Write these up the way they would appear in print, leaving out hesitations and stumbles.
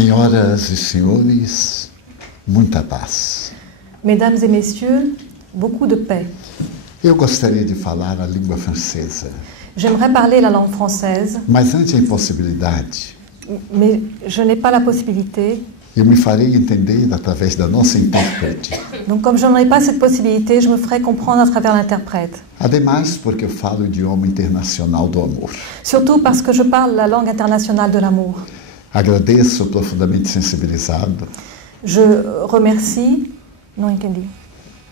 Senhoras e senhores, muita paz. Mesdames et messieurs, beaucoup de paix. Eu gostaria de falar a língua francesa, J'aimerais parler la langue française, mas ante a impossibilidade, mais je n'ai pas la possibilité. eu me farei entender através da nossa intérprete. Donc comme je n'en ai pas cette possibilité, je me ferai comprendre à travers l'interprète. Ademais, porque eu falo o idioma internacional do amor. Surtout parce que je parle la langue internationale de l'amour. Agradeço profundamente sensibilizado, Je remercie, non entendi.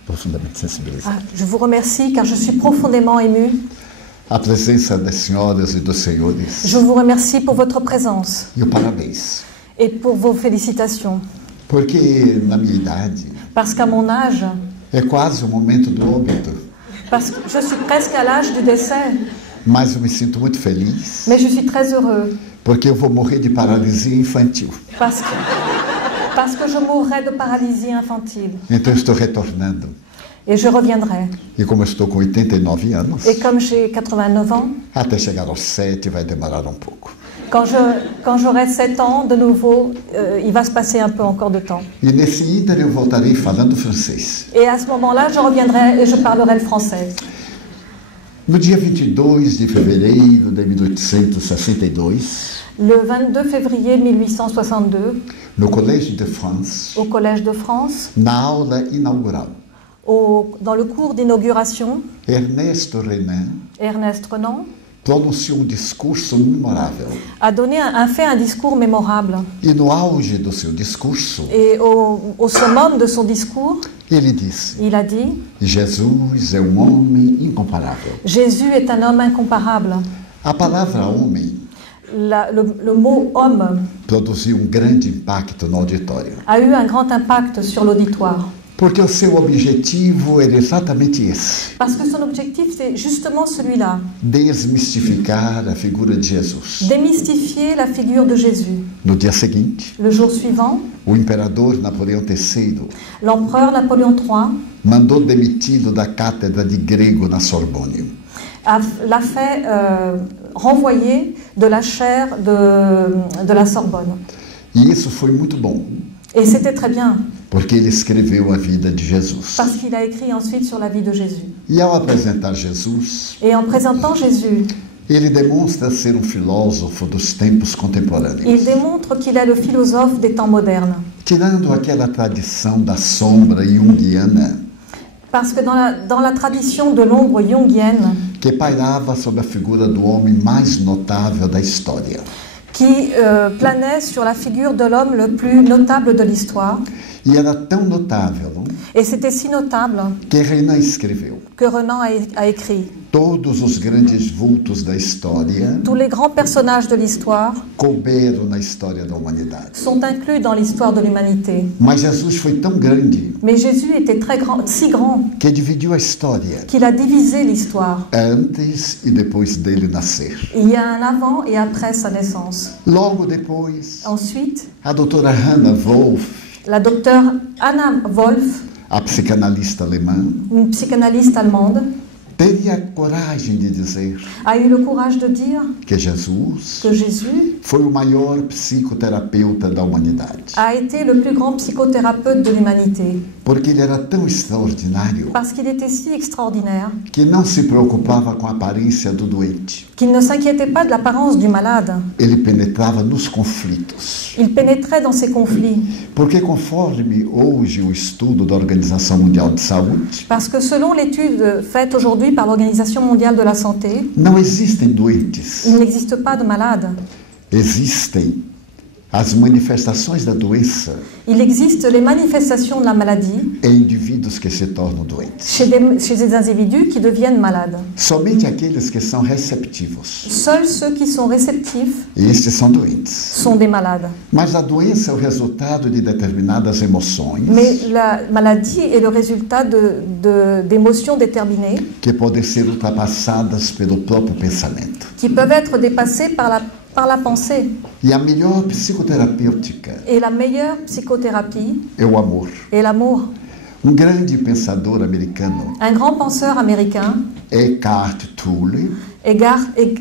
profundamente sensibilizado, Je vous remercie car je suis profondément émue. a presença das senhoras e dos senhores Je vous remercie pour votre présence e o parabéns. et pour vos félicitations. Porque na minha idade Parce qu'à mon âge, é quase o momento do óbito, parce que je suis presque à l'âge du décès, mas eu me sinto muito feliz mais je suis très heureux porque eu vou morrer de paralisia infantil. parce que je mourrai de paralysie infantile Então eu estou retornando. et je reviendrai. E como eu estou com 89 anos, Et comme j'ai 89 ans, até chegar aos 7 vai demorar um pouco. quand j'aurai 7 ans, de nouveau, il va se passer un peu encore de temps. E nesse ínter eu voltarei falando francês. Et à ce moment-là, je reviendrai et je parlerai le français. No dia 22 de fevereiro de 1862, Le 22 février 1862, no Colégio de France, au Collège de France, na aula inaugural, dans le cours d'inauguration, Ernesto Renan Ernest Renan pronunciou um discurso memorável. a fait un discours mémorable. E no auge do seu discurso, Et au summum de son discours, ele disse: il a dit Jesus é um homem incomparável. « Jésus est un homme incomparable ». A palavra homem Le mot « homme » produziu um grande impacto no auditório, a eu un grand impact sur l'auditoire. porque o seu objetivo era exatamente esse: Parce que son objectif, c'est justement celui-là, desmistificar a figura de Jesus. démystifier la figure de Jésus. No dia seguinte, Le jour suivant, o imperador Napoleão III l'empereur Napoléon III mandou demiti-lo da cátedra de grego na Sorbonne. l'a fait renvoyer de la chaire de la Sorbonne. E isso foi muito bom, Et c'était très bien, porque ele escreveu a vida de Jesus. parce qu'il a écrit ensuite sur la vie de Jésus. E ao apresentar Jesus, Et en présentant Jésus, ele demonstra ser um filósofo dos tempos contemporâneos, il démontre qu'il est le philosophe des temps modernes. tirando aquela tradição da sombra junguiana Parce que dans la tradition de l'ombre jungienne, que pairava sobre a figura do homem mais notável da história, qui planait sur la figure de l'homme le plus notable de l'histoire, e era tão notável et c'était si notable que Renan escreveu: que Renan a écrit todos os grandes vultos da história « Tous les grands personnages de l'histoire couberam na história da humanidade. sont inclus dans l'histoire de l'humanité. Mas Jesus foi tão grande Mais Jésus était très grand, si grand, que dividiu a história qu'il a divisé l'histoire. antes e depois dele nascer. Il y a un avant et après sa naissance. Logo depois, Ensuite, a doutora Hannah Wolff, la docteure Anna Wolff, a psicanalista alemã, une psychanalyste allemande, teria coragem de dizer a eu le courage de dire que Jesus que Jésus foi o maior psicoterapeuta da humanidade, a été le plus grand psychothérapeute de l'humanité. porque ele era tão extraordinário Parce qu'il était si extraordinaire que não se preocupava com a aparência do doente. qu'il ne s'inquiétait pas de l'apparence du malade. Ele penetrava nos conflitos, Il pénétrait dans ses conflits. porque conforme hoje o estudo da Organização Mundial de Saúde, Parce que selon l'étude faite aujourd'hui par l'Organisation mondiale de la santé, não existem doentes, il n'existe pas de malade. existem as manifestações da doença Il existe les manifestations de la maladie em indivíduos que se tornam doentes. chez des individus qui deviennent malades. Somente aqueles que são receptivos, Seuls ceux qui sont réceptifs estes são doentes. sont des malades. Mas a doença é o resultado de determinadas emoções Mais la maladie est le résultat d'émotions déterminées que podem ser ultrapassadas pelo próprio pensamento. qui peuvent être dépassées par la pensée. E a melhor psicoterapêutica Et la meilleure psychothérapie é o amor. est l'amour. Grande pensador americano, Un grand penseur américain, Eckhart Tolle,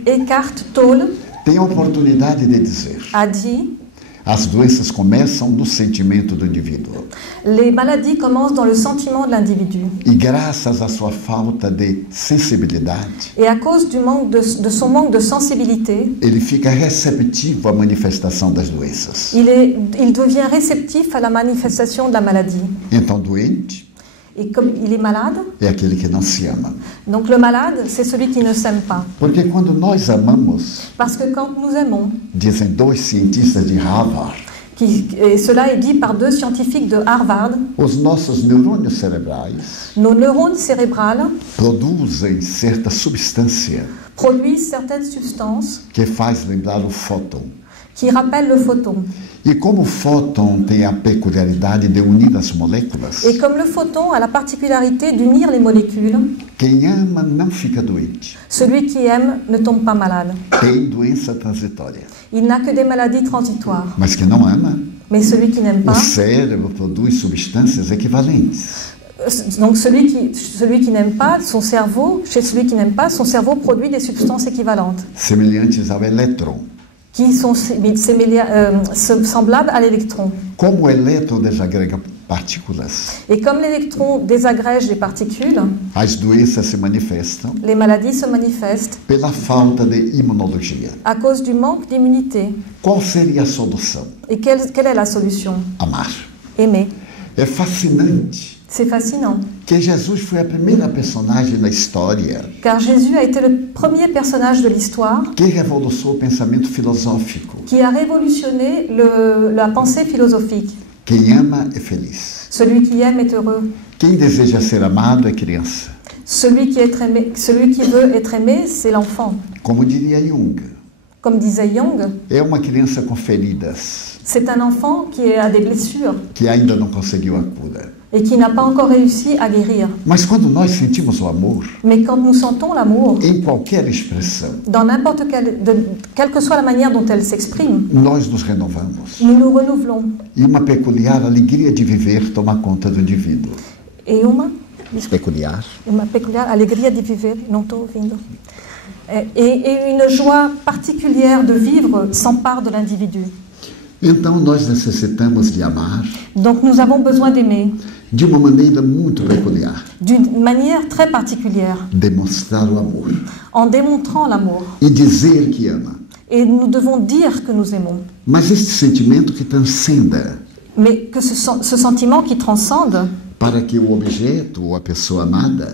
Eckhart Tolle, tem a oportunidade de dizer: a dit As doenças começam no sentimento do indivíduo. Les maladies commencent dans le sentiment de l'individu. E graças à sua falta de sensibilidade, Et à cause de son manque de sensibilité, ele fica receptivo à manifestação das doenças. il devient réceptif à la manifestation de la maladie. Então, doente Et comme il est malade, é aquele que não se ama. donc le malade, c'est celui qui ne s'aime pas. Porque quando nós amamos, Parce que quand nous aimons, dizem dois cientistas de Harvard, et cela est dit par 2 scientifiques de Harvard, os nossos neurônios cerebrais nos neurones cérébrales produzem certa substância produisent certaines substances que faz lembrar o fóton. qui rappellent le photon. E como o fóton tem a peculiaridade de unir as moléculas, Et comme le photon a la particularité d'unir les molécules, quem ama não fica doente. celui qui aime ne tombe pas malade. Tem doença transitória. Il n'a que des maladies transitoires. Mas quem não ama, Mais celui qui n'aime o pas, cérebro produz substâncias equivalentes. donc celui qui n'aime pas, chez celui qui n'aime pas, son cerveau produit des substances équivalentes, Semelhantes ao elétron. qui sont semblables à l'électron. Como o elétron desagrega partículas, Et comme l'électron désagrège les particules, as doenças se manifestam les maladies se manifestent pela falta de imunologia. à cause du manque d'immunité. Qual seria a solução? Et quelle est la solution? Amar. Aimer. É fascinante C'est fascinant, que Jesus foi a primeira personagem na história car Jésus a été le premier personnage de l'histoire que revolucionou o pensamento filosófico. qui a révolutionné la pensée philosophique. Quem ama é feliz. Celui qui aime est heureux. Quem deseja ser amado é criança. Celui qui veut être aimé, c'est l'enfant. Como diria Jung, Comme disait Jung, é uma criança com feridas c'est un enfant qui a des blessures que ainda não conseguiu a cura. et qui n'a pas encore réussi à guérir. Mas quando nós sentimos o amor, Mais quand nous sentons l'amour, em qualquer expressão, dans quelle que soit la manière dont elle s'exprime, nós nos renovamos. nous nous renouvelons. E uma peculiar alegria de viver toma conta do indivíduo. Et Peculiar. uma peculiar alegria de viver, não estou ouvindo. Et une joie particulière de vivre s'empare de l'individu. Então nós necessitamos de amar Donc nous avons besoin d'aimer de uma maneira muito peculiar, d'une manière très particulière, demonstrar o amor en démontrant l'amour. e dizer que ama. Et nous devons dire que nous aimons. Mas este sentimento que transcenda Mais que ce sentiment qui transcende, para que o objeto ou a pessoa amada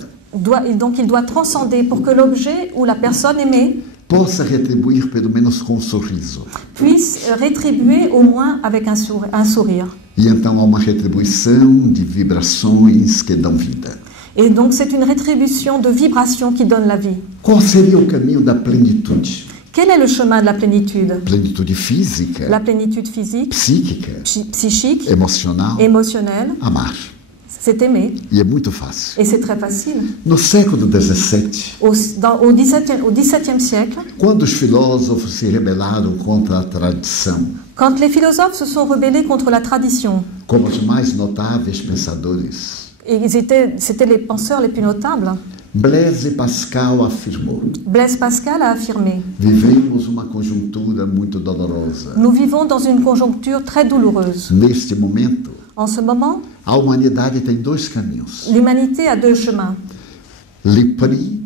il doit transcender pour que l'objet ou la personne aimée possa retribuir pelo menos com um sorriso. puisse rétribuer au moins avec un sourire. E então há uma retribuição de vibrações que dão vida. Et donc c'est une rétribution de vibration qui donne la vie. Qual seria o caminho da plenitude? Quel est le chemin de la plénitude? Plenitude física, La plénitude physique, psíquica, psychique, emocional, émotionnelle, amar. c'est aimer. E é muito fácil. Et c'est très facile. No século XVII, Au XVIIe siècle, quando os filósofos se rebelaram contra a tradição, quand les philosophes se sont rebellés contre la tradition, como os mais notáveis pensadores, et c'était les penseurs les plus notables, Blaise Pascal afirmou: Blaise Pascal a affirmé: vivemos uma conjuntura muito dolorosa. nous vivons dans une conjoncture très douloureuse. Neste momento, En ce moment, a humanidade tem dois caminhos: l'humanité a 2 chemins. le prix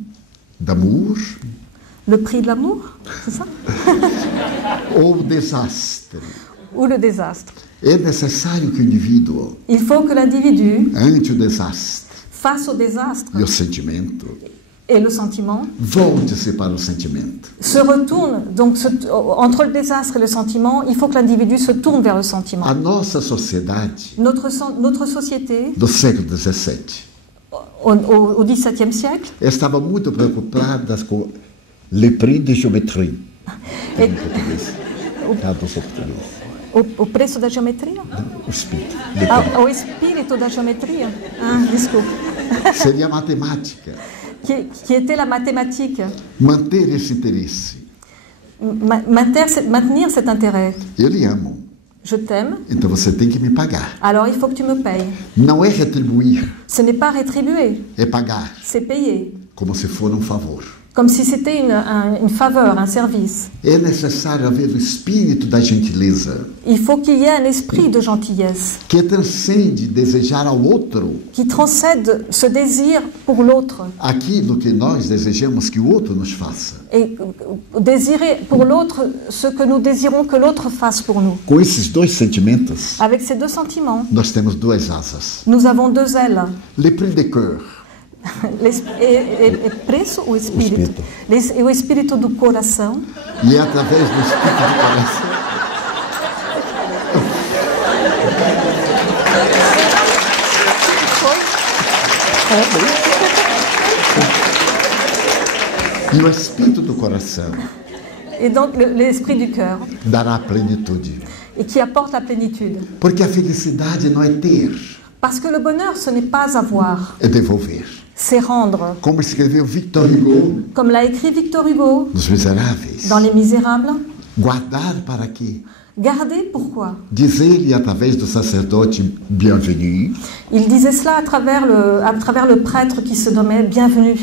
d'amour Le prix de l'amour, c'est ça? ou o desastre. Ou le désastre. É necessário que o indivíduo, Il faut que l'individu, ante o desastre face au désastre e o sentimento, et le sentiment, volte-se para o sentimento. se retourne. Donc entre le désastre et le sentiment, il faut que l'individu se tourne vers le sentiment. A nossa sociedade Notre société, do século XVII au XVIIe siècle, estava muito preocupada com le prix de géométrie. et Tradução português. o preço da geometria? O espírito. O espírito da geometria? Ah, desculpe. Seria a matemática. Qui était la mathématique. Manter esse interesse. Maintenir cet intérêt. Eu lhe amo, Je t'aime, então você tem que me pagar. alors il faut que tu me payes. Não é retribuir, Ce n'est pas rétribuer, é pagar, c'est payer. como se for um favor. comme si c'était une faveur, un service. É necessário haver o espírito da gentileza, Il faut qu'il y ait un esprit de gentillesse que transcende desejar ao outro qui transcède ce désir pour l'autre aquilo que nós desejamos que o outro nos faça. et désirer pour l'autre ce que nous désirons que l'autre fasse pour nous. Com esses dois sentimentos, Avec ces deux sentiments, nós temos duas asas. nous avons deux ailes. L'esprit de cœur, Preço ou espírito? O espírito do coração. e é através do espírito do coração. E o espírito do coração Et donc l'esprit du cœur, dará plenitude. et qui apporte la plénitude. Porque a felicidade não é ter, Parce que le bonheur, ce n'est pas avoir, é devolver. c'est rendre. Como escreveu Victor Hugo Comme l'a écrit Victor Hugo nos Miseráveis. dans Les Misérables, Guardar para quê? garder pourquoi? Diz-ele através do sacerdote Bienvenu Il disait cela à travers le prêtre qui se nommait Bienvenu,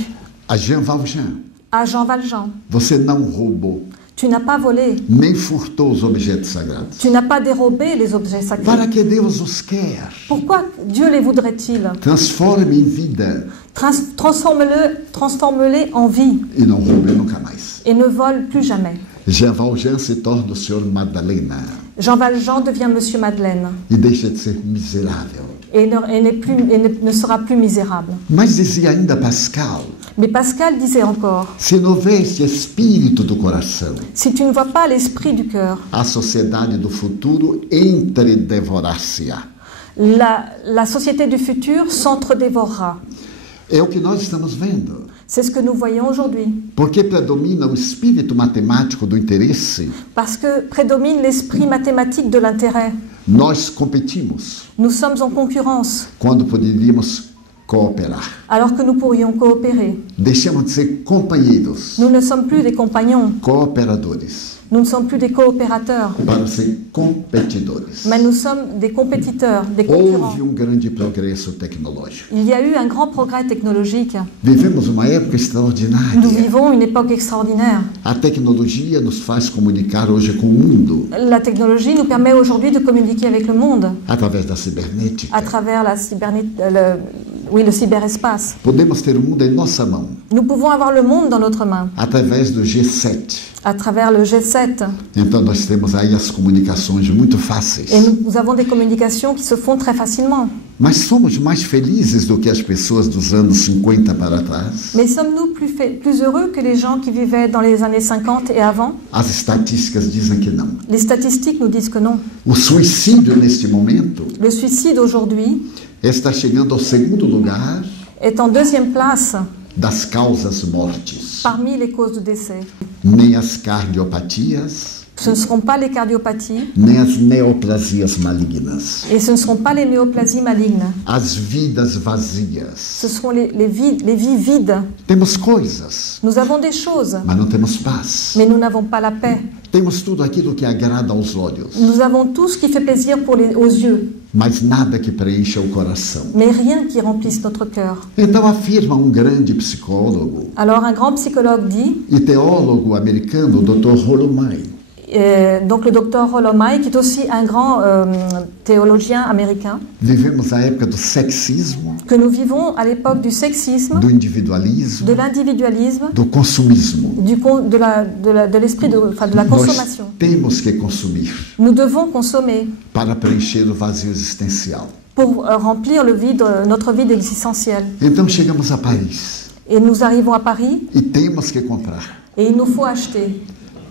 a Jean Valjean: à Jean Valjean. você não roubou, Tu n'as pas volé, nem furtou os objetos sagrados. tu n'as pas dérobé les objets sacrés. Para que Deus os quer? Pourquoi Dieu les voudrait-il? Transforme em vida Transforme-les en vie e não roube nunca mais. et ne vole plus jamais. Jean Valjean se torna o Senhor Madalena Jean Valjean devient Monsieur Madeleine e deixa de ser miserável. et ne sera plus misérable. Mas dizia ainda Pascal: Mais Pascal disait encore, se não houver esse espírito do coração, si tu ne vois pas l'esprit du cœur, a sociedade do futuro entredevorar-se-á. la société du futur s'entre-dévorera. É o que nós estamos vendo. C'est ce que nous voyons aujourd'hui. Porque predomina o espírito matemático do interesse, Parce que prédomine l'esprit mathématique de l'intérêt. nós competimos Nous sommes en concurrence, quando poderíamos cooperar. alors que nous pourrions coopérer. Deixamos de ser companheiros, Nous ne sommes plus des compagnons, cooperadores, nous ne sommes plus des coopérateurs, para ser competidores. mais nous sommes des compétiteurs, des concurrents. Houve grande progresso tecnológico. Il y a eu un grand progrès technologique. Vivemos uma época Nous extraordinária. vivons une époque extraordinaire. A tecnologia nos faz comunicar hoje com o mundo La technologie nous permet aujourd'hui de communiquer avec le monde através da à cibernética. travers le cyberespace. Podemos ter o mundo em nossa mão Nous pouvons avoir le monde dans notre main através do G7. à travers le G7. Então nós temos aí as comunicações muito fáceis. Et nous avons des communications qui se font très facilement. Mas somos mais felizes do que as pessoas dos anos 50 para trás? Mais sommes-nous plus heureux que les gens qui vivaient dans les années 50 et avant? As estatísticas dizem que não. Les statistiques nous disent que non. O suicídio neste momento Le suicide aujourd'hui está chegando ao segundo lugar est en deuxième place das causas mortes. parmi les causes de décès. Nem as cardiopatias, Ce ne seront pas les cardiopathies nem as neoplasias malignas. et ce ne seront pas les néoplasies malignes. As vidas vazias. Ce seront les vies vides. Temos coisas, Nous avons des choses, mas não temos paz. mais nous n'avons pas la paix. Temos tudo aquilo que agrada aos olhos, Nous avons tout ce qui fait plaisir aux yeux, mas nada que preencha o coração. mais rien qui remplisse notre cœur. Então afirma grande psicólogo Alors un grand psychologue dit, e teólogo americano, Dr. Holomai, donc le docteur Holomai, qui est aussi un grand théologien américain, vivemos a época do sexismo, que nous vivons à l'époque du sexisme, do individualismo, de l'individualisme, do consumismo. de l'esprit de la Nós consommation. temos que consumir Nous devons consommer para preencher o vazio existencial. pour remplir notre vide existentiel. Então chegamos a Paris Et nous arrivons à Paris e temos que comprar, et il nous faut acheter.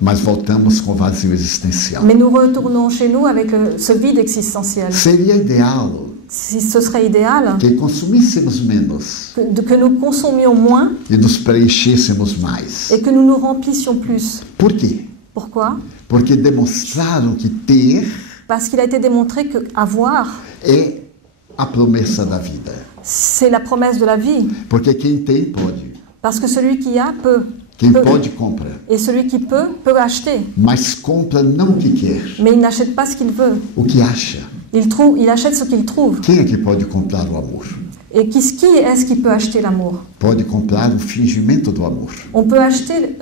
mas voltamos com o vazio existencial. Mais nous retournons chez nous avec ce vide existentiel. Seria ideal Si ce serait idéal que consumíssemos menos que nous consommions moins e nos preenchêssemos mais. et que nous nous remplissions plus. Por quê? Pourquoi? Porque demonstraram que ter Parce qu'il a été démontré que avoir, é a promessa da vida. c'est la promesse de la vie. Porque quem tem pode. Parce que celui qui a peut. Quem Peut. pode compra. Et celui qui peut acheter. Mas compra não o que quer, Mais il n'achète pas ce qu'il veut. o que acha. Il achète ce qu'il trouve. Quem é que pode comprar o amor? Et qui est-ce qui peut acheter l'amour? Pode comprar o fingimento do amor. On peut acheter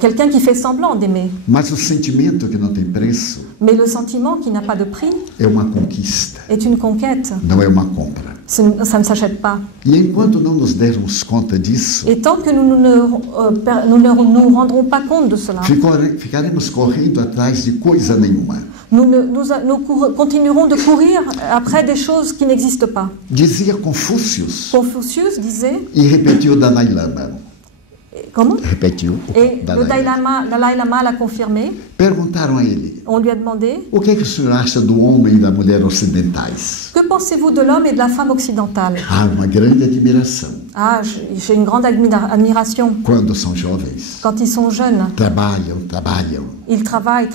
quelqu'un qui fait semblant d'aimer. Mas o sentimento que não tem preço Mais le sentiment qui n'a pas de prix é uma conquista, est une conquête. não é uma compra. Ça ne s'achète pas. E enquanto não nos dermos conta disso, Et tant que nous ne nous rendrons pas compte de cela, ficaremos correndo atrás de coisa nenhuma. nous continuerons de courir après des choses qui n'existent pas. Dizia Confúcius, Confucius disait, e repetiu o Dalai Lama. comment? Repetiu o Et le Dalai Lama l'a confirmé. Perguntaram a ele, On lui a demandé, o que é que o senhor acha do homem e da mulher ocidentais? que pensez-vous de l'homme et de la femme occidentale? Há uma grande admiração Ah, j'ai une grande admiration. quando são jovens. Quand ils sont jeunes, Trabalham ils travaillent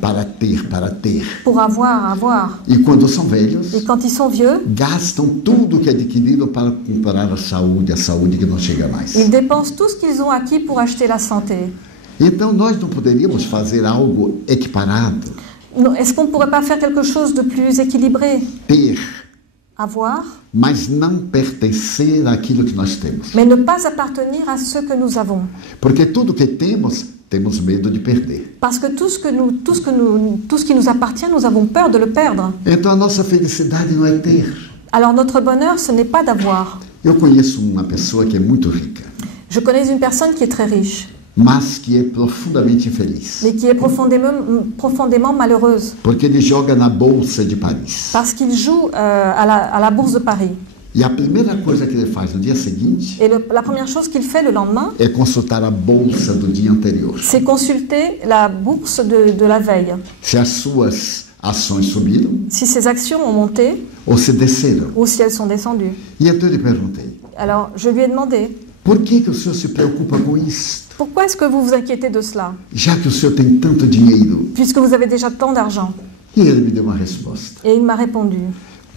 para ter. pour avoir. E quando são velhos, Et quand ils sont vieux, gastam tudo que adquiriram para comprar a saúde que não chega mais. ils dépensent tout ce qu'ils ont acquis pour acheter la santé. Então nós não poderíamos fazer algo equiparado, Est-ce qu'on ne pourrait pas faire quelque chose de plus équilibré? ter, Avoir, mas não pertencer àquilo que nós temos. mais ne pas appartenir à ce que nous avons. Porque tudo que temos medo de perder. Parce que tout ce qui nous appartient, nous avons peur de le perdre. Então a nossa felicidade não é ter. Alors notre bonheur, ce n'est pas d'avoir. Eu conheço uma pessoa que é muito rica, Je connais une personne qui est très riche, mas que é profundamente infeliz. mais qui est profondément malheureuse, Porque ele joga na bolsa de Paris. parce qu'il joue à la bourse de Paris. E a primeira coisa que ele faz no dia seguinte Et la première chose qu'il fait le lendemain, é consultar a bolsa do dia anterior. c'est consulter la bourse de la veille. Se as suas ações subiram Si ses actions ont monté ou se desceram. ou si elles sont descendues. E então eu lhe perguntei, Alors je lui ai demandé, por que o senhor se preocupa com isso? pourquoi est-ce que vous vous inquiétez de cela, Já que o senhor tem tanto dinheiro. puisque vous avez déjà tant d'argent? E ele me deu uma resposta. Et il m'a répondu,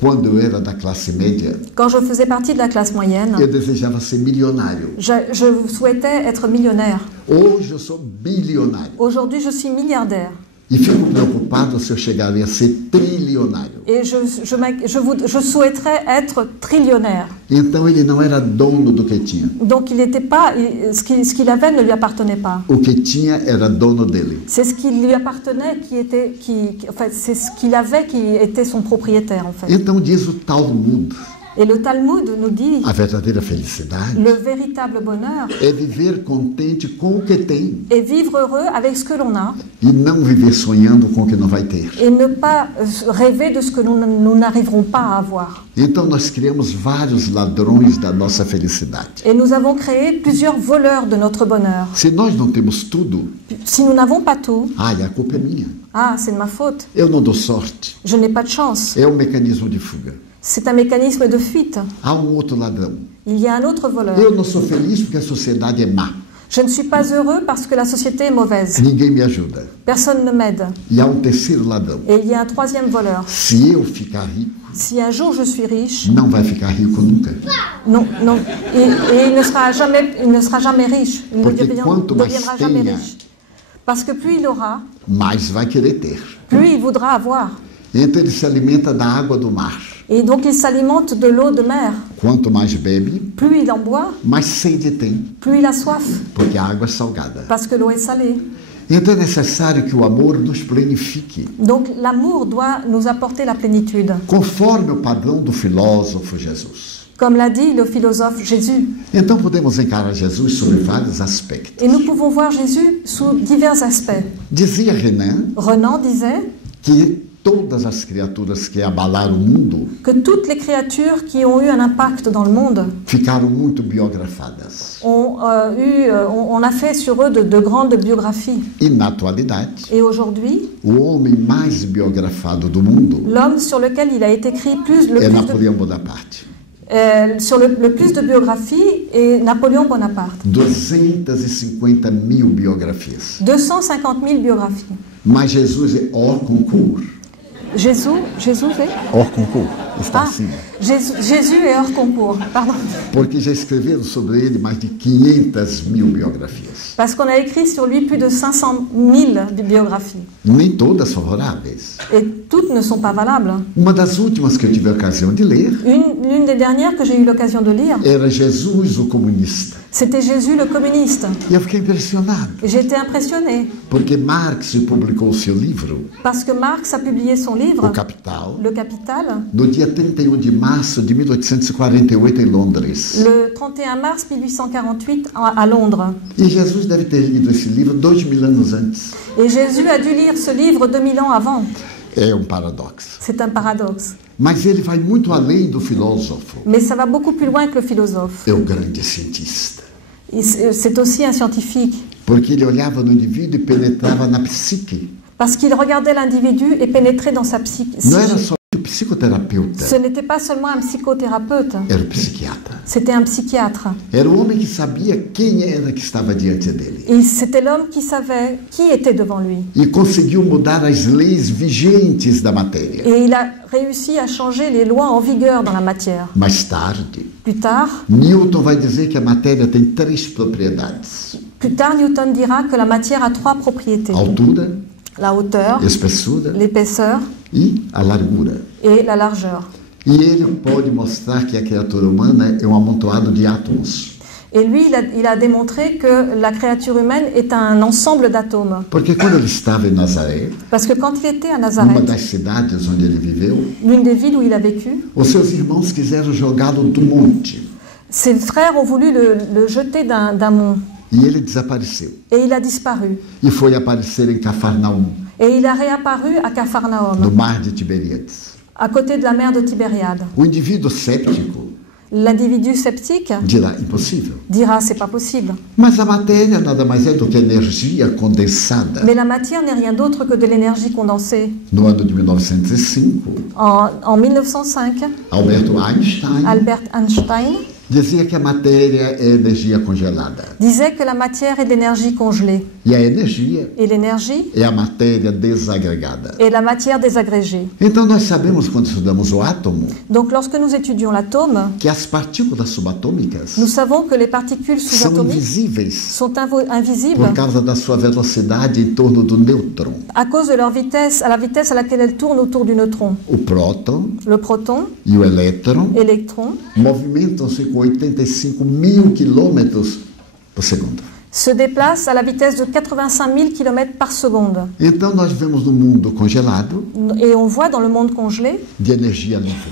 Quando eu era da classe média, quand je faisais partie de la classe moyenne, eu desejava ser milionário. je souhaitais être millionnaire. Hoje eu sou bilionário. Aujourd'hui, je suis milliardaire. E fico preocupado se eu chegaria a ser trilionário. Et je souhaiterais être trillionnaire. Então ele não era dono do que tinha. Donc il n'était pas, ce qu'il avait ne lui appartenait pas. O que tinha era dono dele. C'est ce qui lui appartenait c'est ce qu'il avait qui était son propriétaire en fait. Então diz o Talmud, Et le Talmud nous dit, a verdadeira felicidade le véritable bonheur é viver contente com o que tem est vivre heureux avec ce que l'on a e não viver sonhando com o que não vai ter. et ne pas rêver de ce que nous n'arriverons pas à avoir. Então nós criamos vários ladrões da nossa felicidade. Et nous avons créé plusieurs voleurs de notre bonheur. Se nós não temos tudo, Si nous n'avons pas tout, a culpa é minha. ah, c'est de ma faute, Eu não dou sorte. je n'ai pas de chance. É um mecanismo de fuga. C'est un mécanisme de fuite. Há outro ladrão. Il y a un autre voleur. Eu não sou feliz porque a sociedade é má. Je ne suis pas heureux parce que la société est mauvaise. Ninguém me ajuda. Personne ne m'aide. E há terceiro ladrão. Et il y a un troisième voleur. Se eu ficar rico, Si un jour je suis riche, não vai ficar rico nunca. non, et il ne sera jamais riche. Il ne Porque deviendra quanto mais jamais tenha, riche. Parce que plus il aura, mais vai querer ter. plus il voudra avoir. Então ele se alimenta da água do mar. Et donc il s'alimente de l'eau de mer. Quanto mais bebe, Plus il en boit, mais sede tem, plus il a soif. porque a água é salgada. Parce que l'eau est salée. Então é necessário que o amor nos plenifique, Donc l'amour doit nous apporter la plénitude. conforme o padrão do filósofo Jesus. Comme l'a dit le philosophe Jésus. Então podemos encarar Jesus sobre vários aspectos. Et nous pouvons voir Jésus sous divers aspects. Dizia Renan Renan disait que todas as criaturas que abalaram o mundo que toutes les créatures qui ont eu un impact dans le monde ficaram muito biografadas. on a fait sur eux de grandes biographies. E na atualidade, Et aujourd'hui, o homem mais biografado do mundo l'homme sur lequel il a été écrit é Napoleão Bonaparte. sur le plus de biographies est Napoléon Bonaparte. 250 mil biografias. 250 000 biographies. Mas Jesus é hors concours. Jésus est Hors concours, está Ah, acima. Jésus est hors concours, pardon. porque já escreveram sobre ele mais de 500.000 biografias. Parce qu'on a écrit sur lui plus de 500 000 biographies. Nem todas favoráveis. Et toutes ne sont pas valables. Uma das últimas que eu tive a ocasião de ler L'une des dernières que j'ai eu l'occasion de lire, era Jesus, o comunista. c'était Jésus le communiste. E eu fiquei impressionado, Et j'ai été impressionnée porque Marx publicou o seu livro, parce que Marx a publié son O livre, Capital, Le Capital, no dia 31 de março de 1848 em Londres. le 31 mars 1848 à Londres. E Jesus deve ter lido esse livro 2000 anos antes. Et Jésus a dû lire ce livre 2000 ans avant. É um paradoxo. C'est un paradoxe. Mas ele vai muito além do filósofo. Mais ça va beaucoup plus loin que le philosophe. É o grande cientista. C'est aussi un scientifique. Porque ele olhava no indivíduo e penetrava na psique. Parce qu'il regardait l'individu et pénétrait dans sa psyché. Não era só o psicoterapeuta, Ce n'était pas seulement un psychothérapeute, era o psiquiatra. c'était un psychiatre. Era o homem que sabia quem era que estava diante dele. Et c'était l'homme qui savait qui était devant lui. E conseguiu mudar as leis vigentes da matéria. Et il a réussi à changer les lois en vigueur dans la matière. Mais tarde, Plus tard, Newton vai dizer que a matéria tem 3 propriedades: Newton dira que la matière a 3 propriétés. altura, La hauteur, espessura l'épaisseur e a largura. et la largeur. E ele pode mostrar que a criatura humana é um amontoado de átomos. Et lui, il a démontré que la créature humaine est un ensemble d'atomes. Porque quando ele estava em Nazaré, Parce que quand il était à numa Nazareth, das cidades onde ele viveu, l'une des villes où il a vécu, os seus irmãos quiseram jogá-lo do monte. ses frères ont voulu le jeter d'un mont. E ele desapareceu. Et il a disparu. E foi aparecer em Cafarnaum, Et il a réapparu à no Capharnaüm, mar de Tiberíades. à côté de la mer de Tibériade. O indivíduo séptico L'individu sceptique dirá: impossível. dira c'est pas possible. Mas a matéria nada mais é do que energia condensada. Mais la matière n'est rien d'autre que de l'énergie condensée. No ano de 1905, En 1905, Alberto Einstein Albert Einstein dizia que a matéria é energia congelada. disait que la matière est de l'énergie congelée E a energia et l'énergie é a matéria desagregada. est la matière désagrégée. Então nós sabemos, quando estudamos o átomo, Donc lorsque nous étudions l'atome, que as partículas subatômicas nous savons que les particules são sous-atomiques invisíveis sont invisibles por causa da sua velocidade em torno do nêutron. à cause de leur vitesse, à la vitesse à laquelle elles tournent autour du neutron. O próton Le proton, e o elétron électron, movimentam-se com 85.000 quilômetros por segundo. se déplacent à la vitesse de 85 000 km par seconde. Então nós vemos no mundo congelado Et on voit dans le monde congelé de energia livre.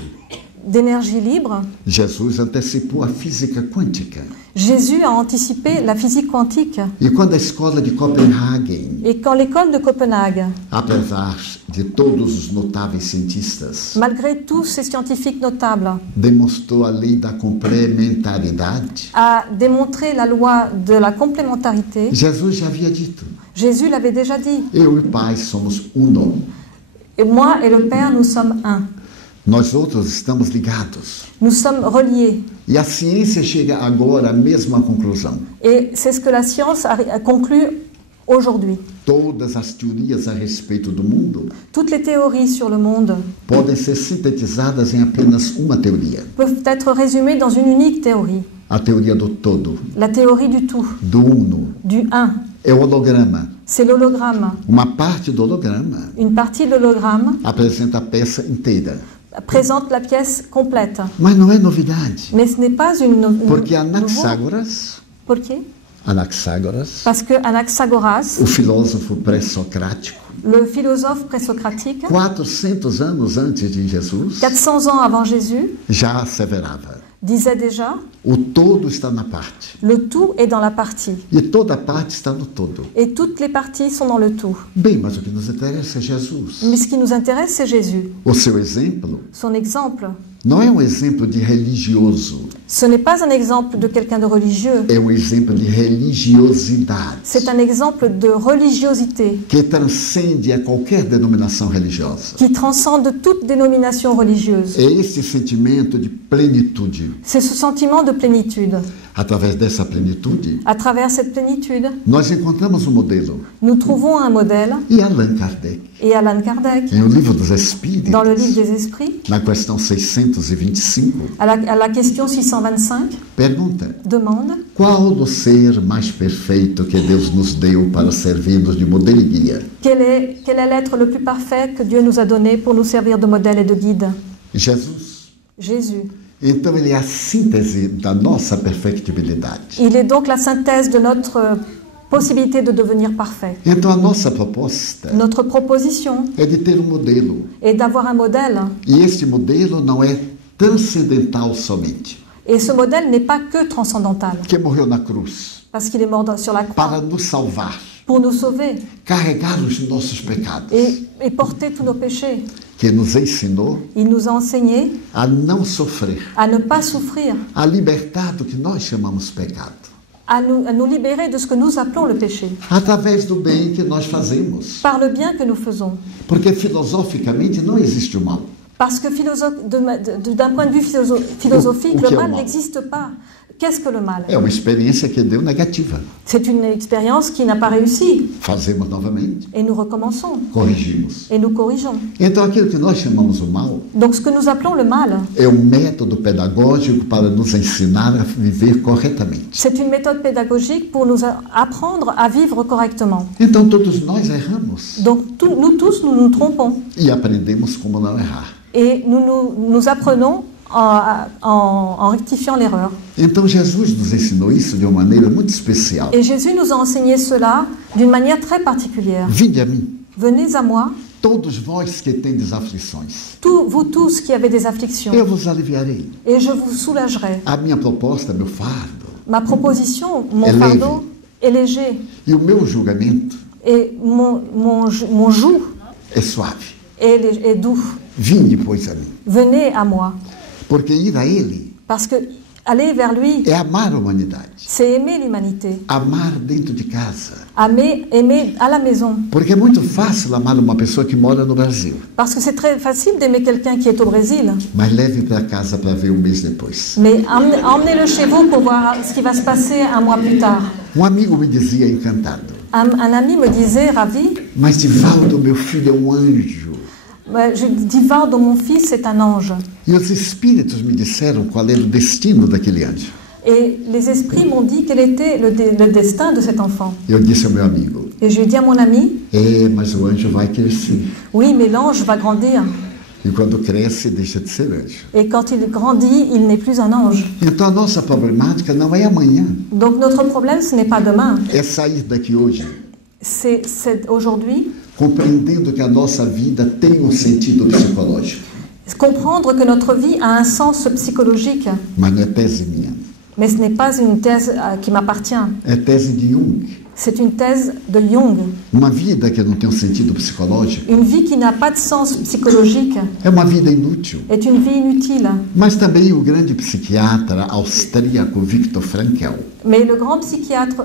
d'énergie libre. Jesus antecipou a física quântica. Jésus a anticipé la physique quantique. E quando a escola de Copenhagen, Et quand l'école de Copenhague, apesar de todos os notáveis cientistas, malgré tous ces scientifiques notables, demonstrou a lei da complementaridade, a démontré la loi de la complémentarité, Jesus já havia dito: Jésus l'avait déjà dit. eu e o Pai somos uno. Et moi et le Père, nous sommes un. Nós outros estamos ligados. Nous sommes reliés. E a ciência chega agora à mesma conclusão. Et c'est ce que la science a conclu aujourd'hui. Todas as teorias a respeito do mundo Toutes les théories sur le monde podem ser sintetizadas em apenas uma teoria: peuvent être résumées dans une unique théorie. a teoria do todo, La théorie du tout, do uno. du un. É o holograma. C'est l'hologramme. Uma parte do holograma Une partie de l'hologramme apresenta a peça inteira. présente la pièce complète. Mas não é novidade, Mais ce n'est pas une porque nouveau. Anaxágoras, Pourquoi? Parce que Anaxagoras, o filósofo pré-socrático, le philosophe présocratique, 400 anos antes de Jesus, 400 ans avant Jésus, já asseverava: disait déjà o todo está na parte. le tout est dans la partie. E toda parte está no todo. Et toutes les parties sont dans le tout. Bem, mas o que nos interessa é Jesus. Mais ce qui nous intéresse, c'est Jésus. O seu exemplo Son exemple, não é um exemplo de religioso, ce n'est pas un exemple de quelqu'un de religieux, é um exemplo de religiosidade c'est un exemple de religiosité que transcende a qualquer denominação religiosa. qui transcende toute dénomination religieuse. É esse sentimento de plenitude. C'est ce sentiment de plénitude. Através dessa plenitude, à travers cette plénitude, nós encontramos um modelo. nous trouvons un modèle, E Allan Kardec, et Allan Kardec, em O Livro dos Espíritos, dans le livre des esprits, na questão 625, à la question 625, pergunta: demande qual o ser mais perfeito que Deus nos deu para servirmos de modelo e guia? quel est l'être le plus parfait que Dieu nous a donné pour nous servir de modèle et de guide? Jesus. Jésus. Então ele é a síntese da nossa perfectibilidade. Il est donc la synthèse de notre possibilité de devenir parfait. Então a nossa proposta Notre proposition é de ter um modelo. est d'avoir un modèle. E este modelo não é transcendental somente, Et ce modèle n'est pas que transcendantal, que morreu na cruz parce qu'il est mort sur la croix para nos salvar, pour nous sauver carregar os nossos pecados, et porter tous nos péchés. que nos ensinou Il nous a enseigné a não sofrer, à ne pas souffrir, a libertar do que nós chamamos pecado, à nous libérer de ce que nous appelons le péché, através do bem que nós fazemos. par le bien que nous faisons. Porque filosoficamente não existe o mal. Parce que d'un point de vue philosophique, O que le é o mal mal? n'existe pas. Qu'est-ce que le mal? É uma experiência que deu negativa. C'est une expérience qui n'a pas réussi. Fazemos novamente, Et nous recommençons. corrigimos. Et nous corrigeons. Então aquilo que nós chamamos o mal Donc ce que nous appelons le mal, é um método pedagógico para nos ensinar a viver corretamente. c'est une méthode pédagogique pour nous apprendre à vivre correctement. Então todos nós erramos Donc nous tous, nous nous trompons. e aprendemos como não errar. Et nous apprenons en rectifiant l'erreur. Então Jesus nos ensinou isso de uma maneira muito especial. Et Jésus nous a enseigné cela d'une manière très particulière. Vinde a mim, Venez à moi, todos vós que tendes aflições, vous tous qui avez des afflictions, eu vos aliviarei. et je vous soulagerai. A minha proposta, meu fardo Ma proposition, mon est fardeau est léger, e o meu julgamento et mon joug é suave. est doux. Vinde, pois, a mim. Venez à moi. Porque ir a Ele Parce que aller vers lui, é amar a humanidade, c'est aimer l'humanité, amar dentro de casa. aimer à la maison. Porque é muito fácil amar uma pessoa que mora no Brasil, Parce que c'est très facile d'aimer quelqu'un qui est au Brésil, mas leve para casa para ver um mês depois. mais emmenez-le chez vous pour voir ce qui va se passer un mois plus tard. Um amigo me dizia encantado: Un ami me disait, ravi, mas Divaldo, meu filho é um anjo. Divaldo, mon fils, c'est un ange. E os espíritos me disseram qual era o destino daquele anjo. Et les esprits m'ont dit quel était le destin de cet enfant. Eu disse ao meu amigo: Et je lui ai dit à mon ami, mas o anjo vai crescer. oui, mais l'ange va grandir. E quando cresce, deixa de ser anjo. Et quand il grandit, il n'est plus un ange. Então a nossa problemática não é amanhã, Donc notre problème, ce n'est pas demain, é sair daqui hoje, c'est aujourd'hui, compreendendo que a nossa vida tem um sentido psicológico. comprendre que notre vie a un sens psychologique. Mas não é tese minha, Mais ce n'est pas une thèse qui m'appartient. é tese de Jung. C'est une thèse de Jung. Uma vida que não tem um sentido psicológico Une vie qui n'a pas de sens psychologique é uma vida inútil. est une vie inutile. Mas também o grande psiquiatra austríaco Viktor Frankl Mais le grand psychiatre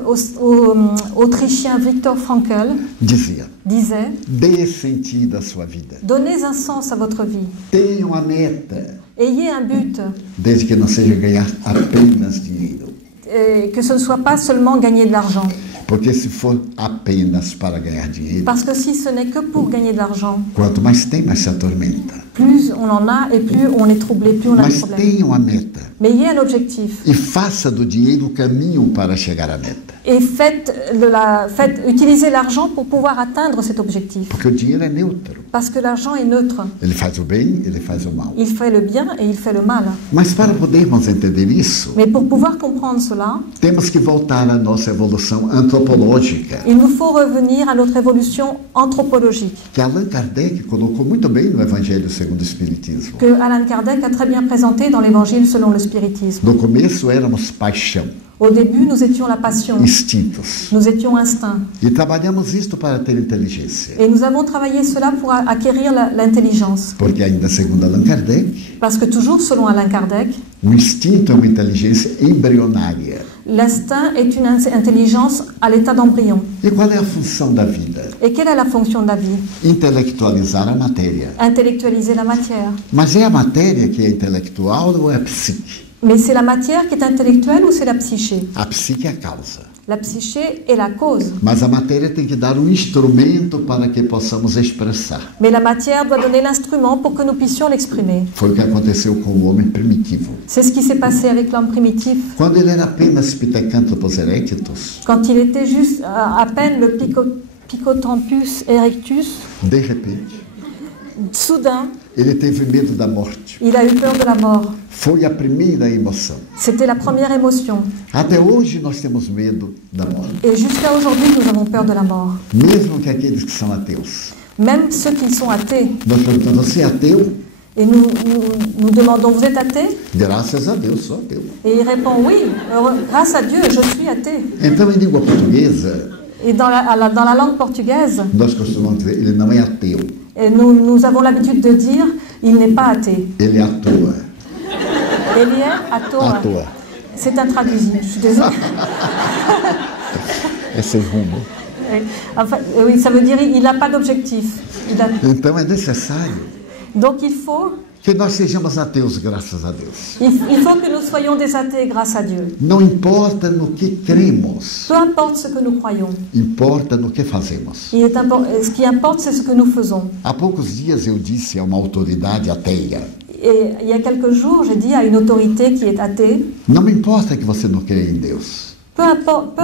autrichien Viktor Frankl dizia: disait, dê sentido à sua vida. donnez un sens à votre vie. Tenha uma meta, Ayez un but, desde que não seja ganhar apenas dinheiro. et que ce ne soit pas seulement gagner de l'argent. Porque se for apenas para ganhar dinheiro, Parce que si ce n'est que pour gagner de l'argent, quanto mais tem, mais se atormenta. plus on en a et plus on est troublé, plus on a des Mas problèmes. tenha uma meta Mais ayez un objectif e faça do dinheiro o caminho para chegar à meta. et utilisez l'argent pour pouvoir atteindre cet objectif. Porque o dinheiro é neutro. Parce que l'argent est neutre. Ele faz o bem, ele faz o mal. Il fait le bien et il fait le mal. Mas para podermos entender isso, Mais pour pouvoir comprendre cela, temos que voltar à nossa evolução antropológica, il nous faut revenir à notre évolution anthropologique, que Allan Kardec colocou muito bem no Evangelho segundo o Espiritismo. que Allan Kardec a très bien présenté dans l'Évangile selon le spiritisme. No começo éramos paixão, Au début, nous étions la passion, instintos. nous étions instinct. E trabalhamos isto para ter inteligência. Et nous avons travaillé cela pour acquérir l'intelligence. Porque ainda segundo Allan Kardec, Parce que toujours selon Allan Kardec, o instinto é uma inteligência embrionária. l'instinct est une intelligence à l'état d'embryon. E qual é a função da vida? Et quelle est la fonction de la vie? Intelectualizar a matéria. Intellectualiser la matière. Mas é a matéria que é intelectual ou é a psique? Mais c'est la matière qui est intellectuelle ou c'est la psyché? A psique é a causa. La psyché est la cause. Mas a matéria tem que dar um instrumento para que possamos expressar. Mais la matière doit donner l'instrument pour que nous puissions l'exprimer. Foi o que aconteceu com o homem primitivo. C'est ce qui s'est passé avec l'homme primitif. Quando ele era apenas Pithecanthropus erectus, Quand il était juste à peine le Pithecanthropus erectus, de repente, soudain, ele teve medo da morte. il a eu peur de la mort. Foi a primeira emoção. C'était la première émotion. Até hoje nós temos medo da morte. Et jusqu'à aujourd'hui, nous avons peur de la mort. Mesmo que aqueles que são ateus. Même ceux qui sont athées. Nós perguntamos, você é ateu? Et nous demandons, vous êtes athée? Graças a Deus, sou ateu. Et il répond, oui, grâce à Dieu, je suis athée. Então, em língua portuguesa, Et dans la langue portugaise, nós costumamos dizer, ele não é ateu. et nous avons l'habitude de dire, il n'est pas athée. Ele é à toa. Ele é à toa. À toa. C'est intraduisible, je suis désolée. Esse é rumo. Enfin, oui, ça veut dire il n'a pas d'objectif. Então é necessário Donc il faut que nós sejamos ateus, graças a Deus. il faut que nous soyons des athées grâce à Dieu. Não importa no que cremos, Peu importe ce que nous croyons. importa no que fazemos. Ce qui importe, c'est ce que nous faisons. Há poucos dias eu disse a uma autoridade ateia, Et il y a quelques jours, j'ai dit à une autorité qui est athée, não me importa que você não creia em Deus, peu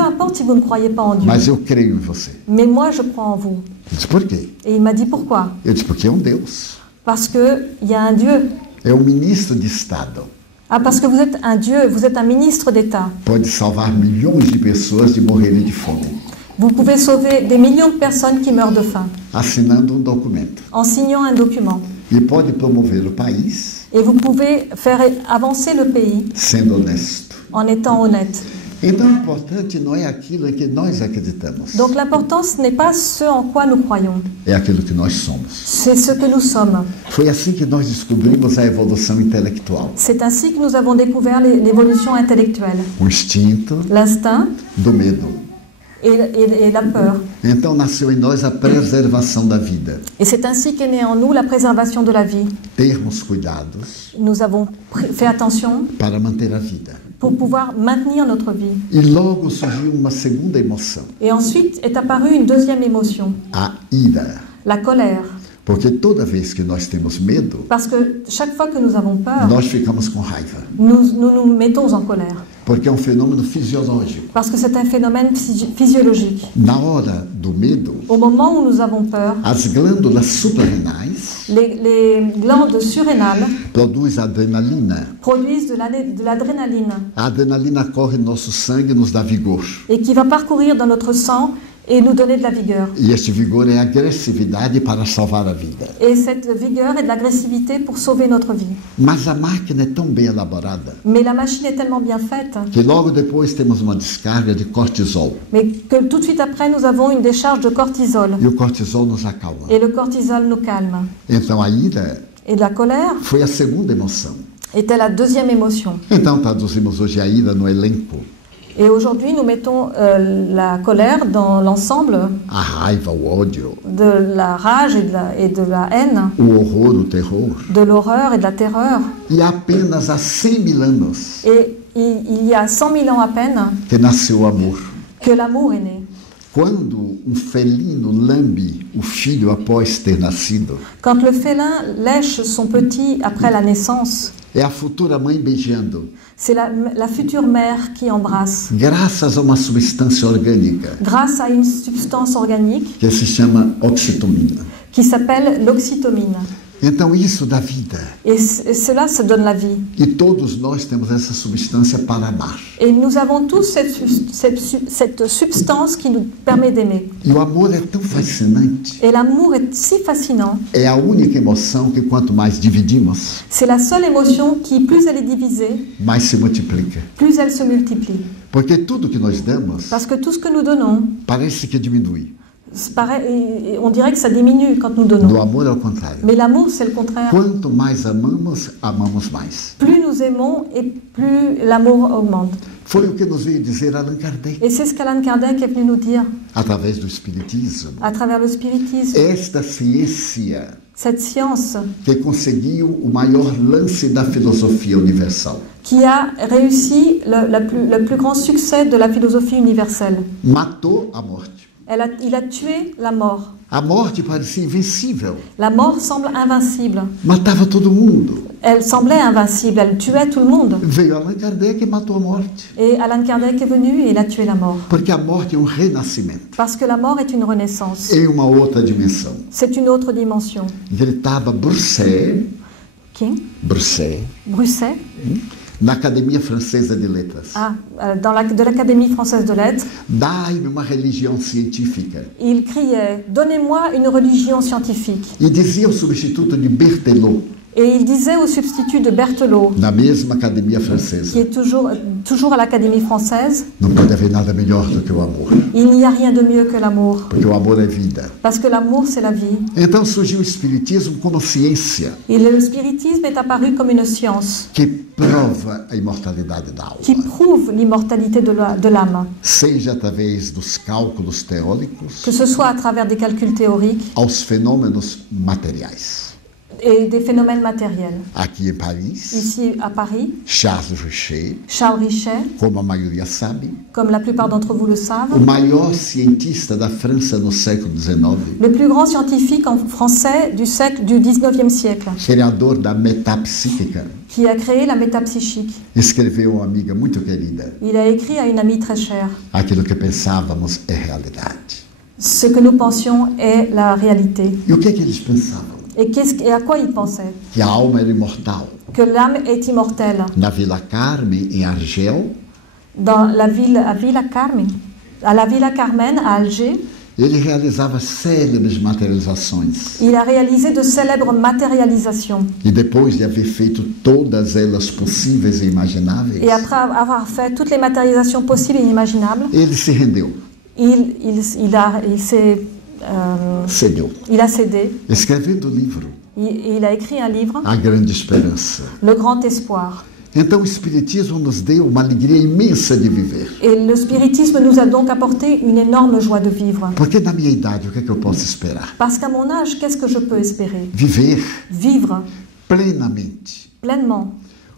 importe si vous ne croyez pas en Dieu, mas eu creio em você. mais moi je crois en vous. Eu disse, por quê? Et il m'a dit pourquoi? Eu disse, porque é um Deus. Parce qu'il y a un Dieu. É um ministro de Estado. Ah, parce que vous êtes un Dieu, vous êtes un ministre d'État. Pode salvar milhões de pessoas de morrerem de fome, Vous pouvez sauver des millions de personnes qui meurent de faim assinando um documento. en signant un document. E pode promover o país Et vous pouvez faire avancer le pays sendo honesto. en étant honnête. Então, o importante não é aquilo em que nós acreditamos, Donc l'importance n'est pas ce en quoi nous croyons, é aquilo que nós somos. c'est ce que nous sommes. Foi assim que nós descobrimos a evolução intelectual. C'est ainsi que nous avons découvert l'évolution intellectuelle, O instinto l'instinct do medo. et la peur. Então nasceu em nós a preservação da vida. Et c'est ainsi qu'est née en nous la préservation de la vie. Termos cuidados Nous avons fait attention para manter a vida. pour pouvoir maintenir notre vie. E logo surgiu uma segunda emoção, Et ensuite est apparue une deuxième émotion, a ira. la colère. Porque toda vez que nós temos medo, Parce que chaque fois que nous avons peur, nós ficamos com raiva. nous mettons en colère. Porque é um fenômeno fisiológico. Parce que c'est un phénomène physiologique. Na hora do medo, Au moment où nous avons peur, as glândulas suprarrenais les glandes surrénales produzem adrenalina. produisent de l'adrénaline A adrenalina corre no nosso sangue e nos dá vigor. et qui va parcourir dans notre sang et nous donner de la vigueur. E este vigor é agressividade para salvar a vida. Et cette vigueur est de l'agressivité pour sauver notre vie. Mas a máquina é tão bem elaborada Mais la machine est tellement bien faite, que logo depois temos uma descarga de cortisol. mais que tout de suite après, nous avons une décharge de cortisol. E o cortisol nos acalma. Et le cortisol nous calme. Então a ira Et la colère foi a segunda emoção. était la deuxième émotion. Então traduzimos hoje a ira no elenco. Et aujourd'hui, nous mettons la colère dans l'ensemble A raiva, o ódio, de la rage et de la haine, o horror, o terror. de l'horreur et de la terreur. E apenas há 100.000 anos Et il y a 100 000 ans à peine que nasceu o amor. que l'amour est né. Quando um felino lambe o filho após ter nascido, Quand le félin lèche son petit après la naissance, é a futura mãe beijando, c'est la future mère qui embrasse, graças a uma substância orgânica grâce à une substance organique que se chama oxitomina. qui s'appelle l'oxytomine. Então isso dá vida. Et cela se donne la vie. E todos nós temos essa substância para amar. Et nous avons tous cette substance qui nous permet d'aimer. E o amor é tão fascinante. Et l'amour est si fascinant. É a única emoção que quanto mais dividimos, C'est la seule émotion qui, plus elle est divisée, mais se multiplica. plus elle se multiplie. Porque tudo que nós damos Parce que tout ce que nous donnons, parece que diminui. on dirait que ça diminue quand nous donnons. Do amor ao contrário. Mais l'amour, c'est le contraire. Quanto mais amamos, amamos mais. Plus nous aimons et plus l'amour augmente. Foi o que nos veio dizer Allan Kardec, Et c'est ce qu'Allan Kardec est venu nous dire através do Espiritismo. à travers le spiritisme. Esta ciência Cette science que conseguiu o maior lance da filosofia universal. qui a réussi le plus grand succès de la philosophie universelle. Matou a morte. Il a tué la mort. A morte parecia invencível. La mort semble invincible. Matava todo mundo. Elle semblait invincible, elle tuait tout le monde. Veio Allan Kardec e matou a morte. Et Allan Kardec est venu et il a tué la mort. Porque a morte é um renascimento. Parce que la mort est une renaissance. Em uma outra dimensão. C'est une autre dimension. Gritava Bruxelles. Qui? Bruxelles. Bruxelles. Na Academia Francesa de Letras. De l'Académie française de lettres. Dai-me uma religião científica. Il criait, donnez-moi une religion scientifique. E dizia o substituto de Berthelot. Et il disait au substitut de Berthelot, Na mesma Academia Francesa. qui est toujours à l'Académie française, Não pode haver nada melhor do que o amor. il n'y a rien de mieux que l'amour. Porque o amor é vida. Parce que l'amour, c'est la vie. Então surgiu o Espiritismo como ciência Et le spiritisme est apparu comme une science que prova a imortalidade da qui alma. prouve l'immortalité de l'âme. Seja através dos cálculos teóricos Que ce soit à travers des calculs théoriques aos fenômenos materiais. et des phénomènes matériels. Aqui em Paris, Ici, à Paris, Charles Richer, Charles Richet, como a maioria sabe, comme la plupart d'entre vous le o savent, maior cientista da França no século XIX, le plus grand scientifique en français du 19e siècle, criador da metapsíquica, qui a créé la métapsychique. escreveu a uma amiga muito querida: Il a écrit à une amie très chère, aquilo que pensávamos é realidade. ce que nous pensions est la réalité. E o que é que eles pensavam? Et à quoi il pensait? Que a alma era imortal. Que l'âme est immortelle. Na Vila Carmen, em Argel, Dans la ville, à Villa Carmen, à la Villa Carmen, à Alger, ele realizava célebres materializações. il a réalisé de célèbres matérialisations. E depois de haver feito todas elas possíveis e imagináveis, Et après avoir fait toutes les matérialisations possibles et inimaginables, ele se rendeu, cedeu, il a cédé. escrevendo o livro Il a écrit un livre, A Grande Esperança. Le Grand Espoir. Então o Espiritismo nos deu uma alegria imensa de viver. Et le spiritisme nous a donc apporté une énorme joie de vivre. Porque na minha idade, o que é que eu posso esperar? Parce qu'à mon âge, qu'est-ce que je peux espérer? Viver Vivre plenamente. pleinement.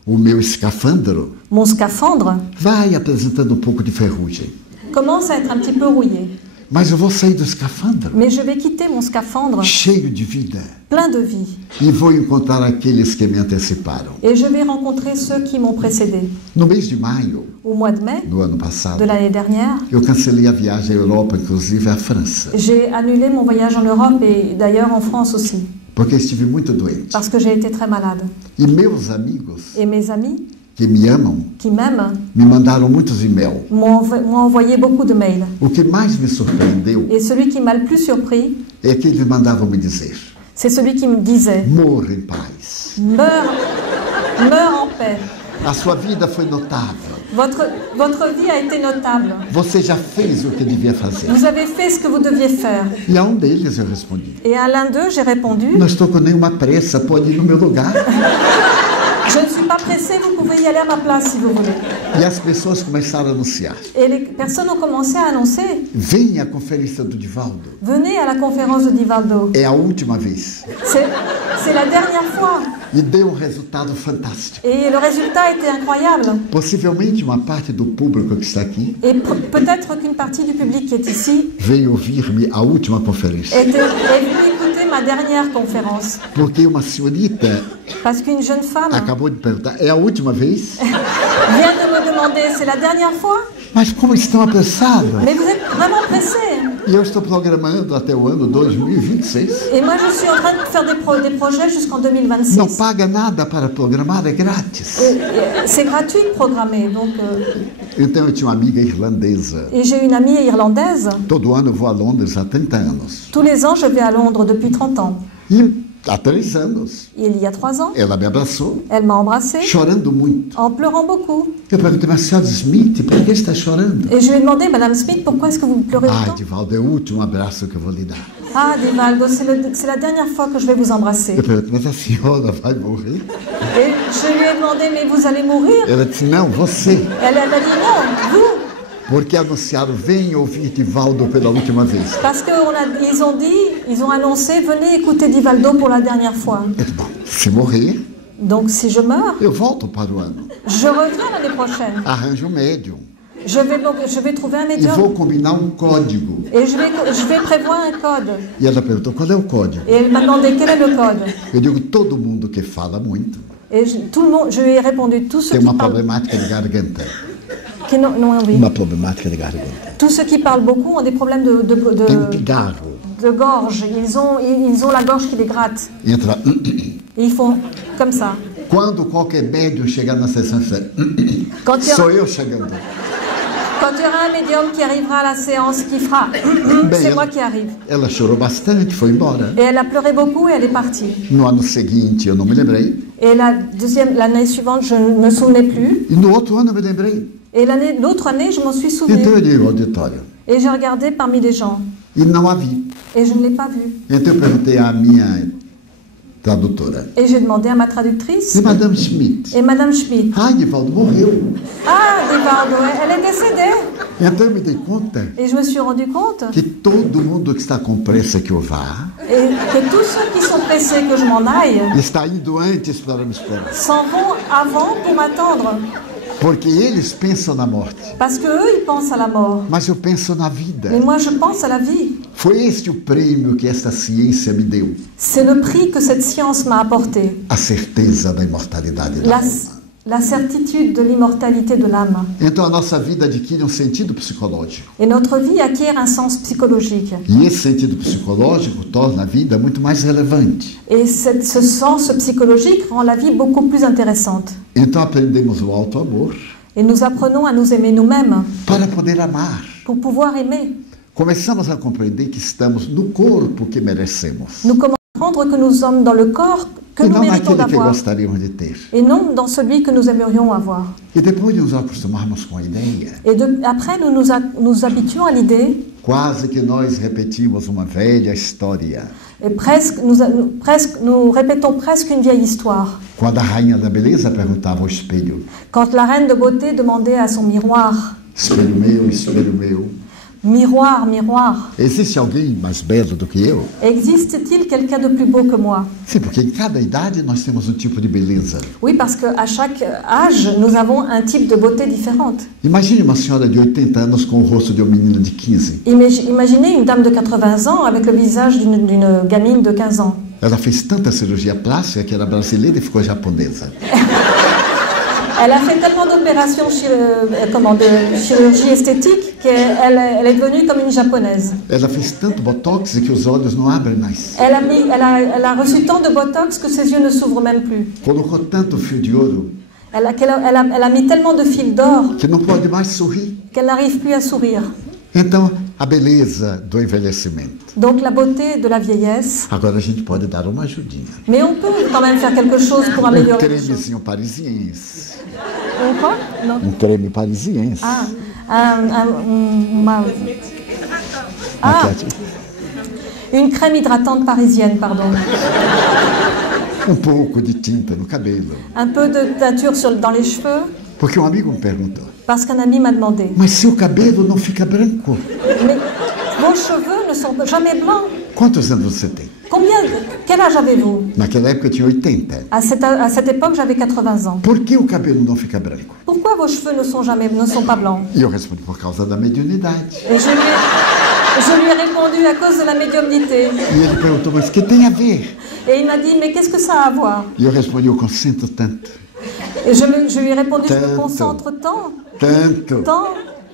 O meu escafandro Mon scaphandre vai apresentando um pouco de ferrugem. commence à être un petit peu rouillé. Mas eu vou sair do escafandro Mais je vais quitter mon scaphandre cheio de vida. plein de vie. E vou encontrar aqueles que me anteciparam. Et je vais rencontrer ceux qui m'ont précédé. No mês de maio Au mois de mai do ano de passado, l'année dernière, eu cancelei a viagem à Europa, inclusive à França, j'ai annulé mon voyage en Europe et d'ailleurs en France aussi, porque estive muito doente. parce que j'ai été très malade. E meus amigos Et mes amis que me amam qui m'aiment me mandaram muitos e-mails. m'ont envoyé beaucoup de mails. O que mais me surpreendeu Et celui qui m'a le plus surpris, é que eles mandavam me dizer: c'est celui qui me disait morra em paz. meurs en paix. A sua vida foi notável. Votre vie a été notable. Você já fez o que devia fazer. Vous avez fait ce que vous deviez faire. E a um deles eu respondi: Et à l'un d'eux, j'ai répondu, não estou com nenhuma pressa, pode ir no meu lugar. je ne suis pas pressée, vous pouvez y aller à ma place si vous voulez. E as pessoas começaram a anunciar: Et les personnes ont commencé à annoncer, venha à conferência do Divaldo. venez à la conférence de Divaldo. É a última vez. C'est la dernière fois. E deu um resultado fantástico. Et le résultat était incroyable. Possivelmente uma parte do público que está aqui Et peut-être qu'une partie du public qui est ici veio ouvir-me a última conferência. est venue écouter ma dernière conférence. Porque uma senhorita Parce qu'une jeune femme acabou de perguntar: é a última vez? vient de me demander, c'est la dernière fois? Mas como estão apressados? Mais vous êtes vraiment pressé. E eu estou programando até o ano 2026. Et moi, je suis en train de faire des projets jusqu'en 2026. Não paga nada para programar, é grátis. C'est gratuit de programmer. Donc, Então eu tinha uma amiga irlandesa. et j'ai une amie irlandaise. Todo ano eu vou a Londres há 30 anos. Tous les ans, je vais à Londres depuis 30 ans. E há 3 anos Il y a 3 ans, ela me abraçou, elle m'a embrassée chorando muito. en pleurant beaucoup. Eu perguntei: mas senhora Smith, por que está chorando? Et je lui ai demandé, Madame Smith, pourquoi est-ce que vous pleurez Ah, autant? Divaldo, é o último abraço que eu vou lhe dar. Ah, Divaldo, c'est la dernière fois que je vais vous embrasser. Eu perguntei: mas a senhora vai morrer? Et je lui ai demandé, mais vous allez mourir? Ela disse: não, você. Elle a dit, non, vous. Porque anunciaram, vem ouvir Divaldo pela última vez. Parce ils ont annoncé, venez écouter Divaldo pour la dernière fois. Eu disse, bom, se morrer, Donc si je meurs, eu volto para o ano. je reviens l'année prochaine. Arranjo um médium. Je vais trouver un E médium. vou combinar um código. Et je vais prévoir un code. E ela perguntou, qual é o código? Et elle m'a demandé quel est le code. Eu digo, todo mundo que fala muito Et tout le monde, je lui ai répondu, tous ceux tem qui uma parlent, problemática de garganta. qui n'ont envie. Uma problemática de garganta. Tous ceux qui parlent beaucoup ont des problèmes Tem um pigarro. de gorge. Ils ont la gorge qui les gratte. Entra. Et ils font comme ça. Quando qualquer médium chegar na sessão, Quand il y sou aura, eu chegando. quand il y aura un médium qui arrivera à la séance, qui fera, c'est moi qui arrive. Ela chorou bastante, foi embora. Et elle a pleuré beaucoup et elle est partie. No ano seguinte, eu não me lembrei. Et l'année suivante, je ne me souvenais plus. E no outro ano eu me lembrei. Et l'autre année, je m'en suis Então souvenue. eu digo, auditório. Et j'ai regardé parmi les gens. E não a vi. Et je ne l'ai pas vue. Então eu perguntei à minha tradutora. Et j'ai demandé à ma traductrice. E Madame Schmidt? Et Madame Schmidt. Ai, Divaldo morreu. Ah, Divaldo, elle est décédée. Então eu me dei conta Et je me suis rendu compte que todo mundo que está com pressa que eu vá, et que tous ceux qui sont pressés que je m'en aille está indo antes para me esperar. s'en vont avant pour m'attendre. Porque eles pensam na morte, Parce qu'eux, ils pensent à la mort. mas eu penso na vida. Mais moi, je pense à la vie. Foi este o prêmio que esta ciência me deu. C'est le prix que cette science m'a apporté. A certeza da imortalidade da alma. La certitude de l'immortalité de l'âme. Então a nossa vida adquire um sentido psicológico. Et notre vie acquiert un sens psychologique. E esse sentido psicológico torna a vida muito mais relevante. Et ce sens psychologique rend la vie beaucoup plus intéressante. Então aprendemos o auto-amor Et nous apprenons à nous aimer nous-mêmes para poder amar. pour pouvoir aimer. Começamos a compreender que estamos no corpo que merecemos. Nous commençons à comprendre que nous sommes dans le corps que E nous não méritons naquele que d'avoir. gostaríamos de ter. Et non dans celui que nous aimerions avoir. E depois de nos acostumarmos com a ideia, Et après, nous habituons à l'idée, quase que nós repetimos uma velha história. et nous répétons presque une vieille histoire. Quando a rainha da beleza perguntava ao espelho: Quand la reine de beauté demandait à son miroir, espelho meu, miroir, miroir, existe alguém mais belo do que eu? existe-t-il quelqu'un de plus beau que moi? Sim, porque em cada idade nós temos um tipo de beleza. Oui, parce qu'à chaque âge, nous avons un type de beauté différente. Imagine uma senhora de 80 anos com o rosto de um menino de 15. Imaginez une dame de 80 ans avec le visage d'une gamine de 15 ans. Ela fez tanta cirurgia plástica que era brasileira e ficou japonesa. Elle a fait tellement d'opérations de chirurgie esthétique qu'elle est devenue comme une japonaise. Ela fez tanto botox que os olhos não abrem mais. Elle a reçu tant de botox que ses yeux ne s'ouvrent même plus. Colocou tanto fio de ouro Elle a mis tellement de fils d'or que não pode mais sorrir. qu'elle n'arrive plus à sourire. Então, a beleza do envelhecimento. Donc la beauté de la vieillesse. Agora a gente pode dar uma ajudinha. Mais on peut quand même faire quelque chose pour améliorer les choses. Cremezinho parisiense. Quoi? Non. Creme parisiense. Une crème hydratante parisienne, pardon. Pouco de tinta no cabelo. Un peu de teinture dans les cheveux. Porque um amigo me perguntou: Parce qu'un ami m'a demandé. mas seu cabelo não fica branco? Mais vos cheveux ne sont jamais blancs. Quantos anos você tem? Quel âge avez-vous? Naquela época eu tinha 80. À cette époque, j'avais 80 ans. Por que o cabelo não fica branco? Pourquoi vos cheveux ne sont pas blancs? E eu respondi: por causa da mediunidade. Et je lui ai répondu à cause de la médiumnité. E ele perguntou: mas que tem a ver? Et il m'a dit, mais qu'est-ce que ça a à voir? E eu respondi: eu concentro tanto. Et je lui ai répondu, je me concentre tant.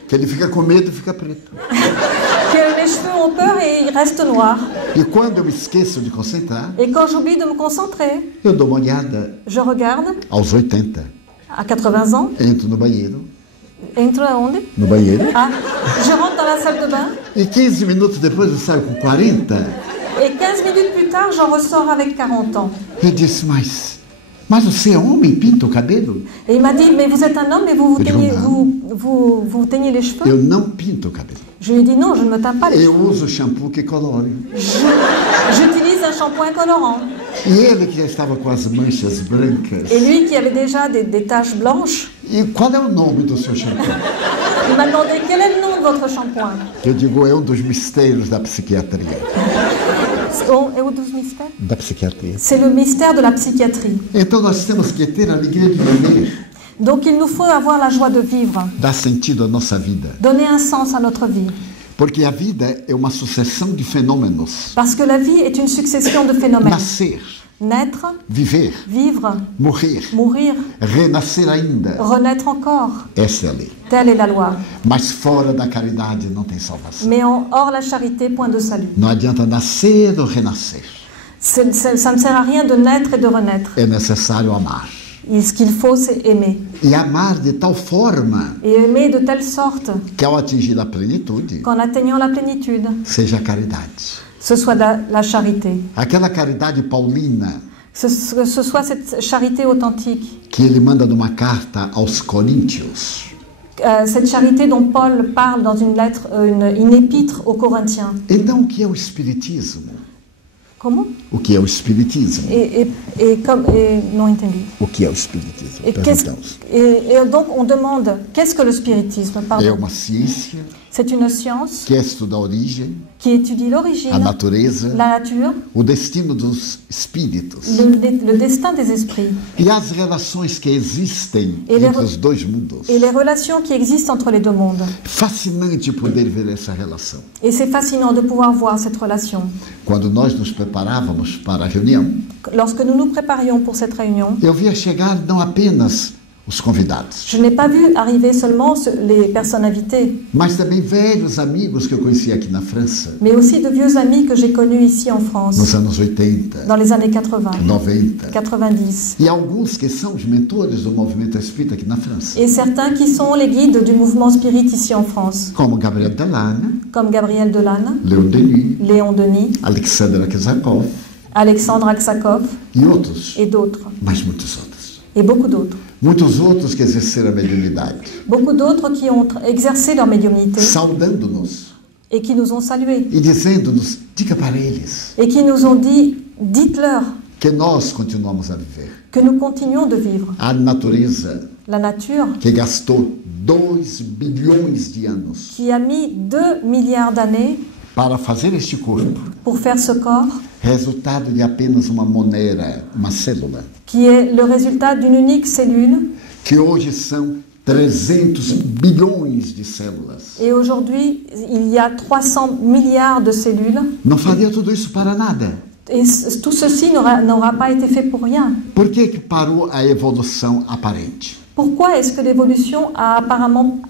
Que ele fica com medo e fica preto. Que les cheveux ont peur et ils restent noirs. E quando eu me esqueço de concentrar, Et quand j'oublie de me concentrer, eu dou uma olhada. je regarde. Aos 80. À 80 ans. Entro no banheiro. Entro aonde? No banheiro. Ah, je rentre dans la salle de bain. E 15 minutos depois eu saio com 40. Et 15 minutes plus tard, j'en ressors avec 40 ans. Eu disse: mas você é homem, pinta o cabelo? Et il m'a dit, mais vous êtes un homme et vous teignez les cheveux? Eu não pinto o cabelo. Je lui ai dit, non, je ne me teins pas les cheveux. Eu uso shampoo que colore. J'utilise un shampoing colorant. E ele que já estava com as manchas brancas. Et lui qui avait déjà des taches blanches. E qual é o nome do seu shampoo? Il m'a demandé quel est le nom de votre shampoing. Eu digo, é dos mistérios da psiquiatria. É o dos mistérios? Da psiquiatria. C'est le mystère de la psychiatrie. Então nós temos que ter a alegria de viver, Donc il nous faut avoir la joie de vivre, dar sentido à nossa vida. donner un sens à notre vie. Porque a vida é uma sucessão de fenômenos. Parce que la vie est une succession de phénomènes. Nascer, Naître, viver, vivre, morrer, mourir, renascer ainda. renaître encore. Essa é a lei. Telle est la loi. Mas fora da caridade não tem salvação. Mais hors la charité, point de salut. Não adianta nascer ou renascer. Ça ne sert à rien de naître et de renaître. É necessário amar. Et ce qu'il faut, c'est aimer. E amar de tal forma Et aimer de telle sorte que ao atingir a plenitude, qu'en atteignant la plénitude, seja a caridade. ce soit la charité. Aquela caridade paulina Ce soit cette charité authentique. que ele manda numa carta aos Coríntios. Cette charité dont Paul parle dans une lettre, une épître aux Corinthiens. Então, o que é o Espiritismo? Comment? O que é o Espiritismo? Non entendu. O que é o Espiritismo? Et Perguntamos. donc on demande, qu'est-ce que le spiritisme? É Pardon. uma ciência C'est une science que estuda a origem, qui étudie l'origine, a natureza, la nature, o destino dos espíritos le destin des esprits e as relações que existem Ele é- entre os dois mundos. et les relations qui existent entre les deux mondes. Fascinante poder ver essa relação. Et c'est fascinant de pouvoir voir cette relation. Quando nós nos preparávamos para a reunião, Lorsque nous nous préparions pour cette réunion, eu via chegar não apenas os convidados, je n'ai pas vu arriver seulement les personnes invitées, mas também velhos amigos que eu conhecia aqui na França, mais aussi de vieux amis que j'ai connus ici en France, nos anos 80, dans les années 80, 90. 90. E alguns que são os mentores do movimento espírita aqui na França, Et certains qui sont les guides du mouvement spirit ici en France, como Gabriel Delanne, comme Gabriel Delanne, Léon Denis, Léon Denis, Alexandre Kazakov Alexandre Aksakov e outros, et d'autres, mas muitos outros. et beaucoup d'autres. Muitos outros que exerceram a mediunidade, Beaucoup d'autres qui ont exercé leur médiumnité saudando-nos et qui nous ont salués e dizendo-nos, diga para eles et qui nous ont dit, dites-leur que nós continuamos a viver. que nous continuons de vivre. A natureza La nature, que gastou 2 bilhões de anos qui a mis 2 milliards d'années para fazer este corpo, pour faire ce corps, resultado de apenas uma monera, uma célula, qui est le résultat d'une unique cellule, que hoje são 300 bilhões de células. et aujourd'hui, il y a 300 milliards de cellules, Não faria tudo isso para nada. et tout ceci n'aura pas été fait pour rien. Por que que parou a evolução aparente? Pourquoi est-ce que l'évolution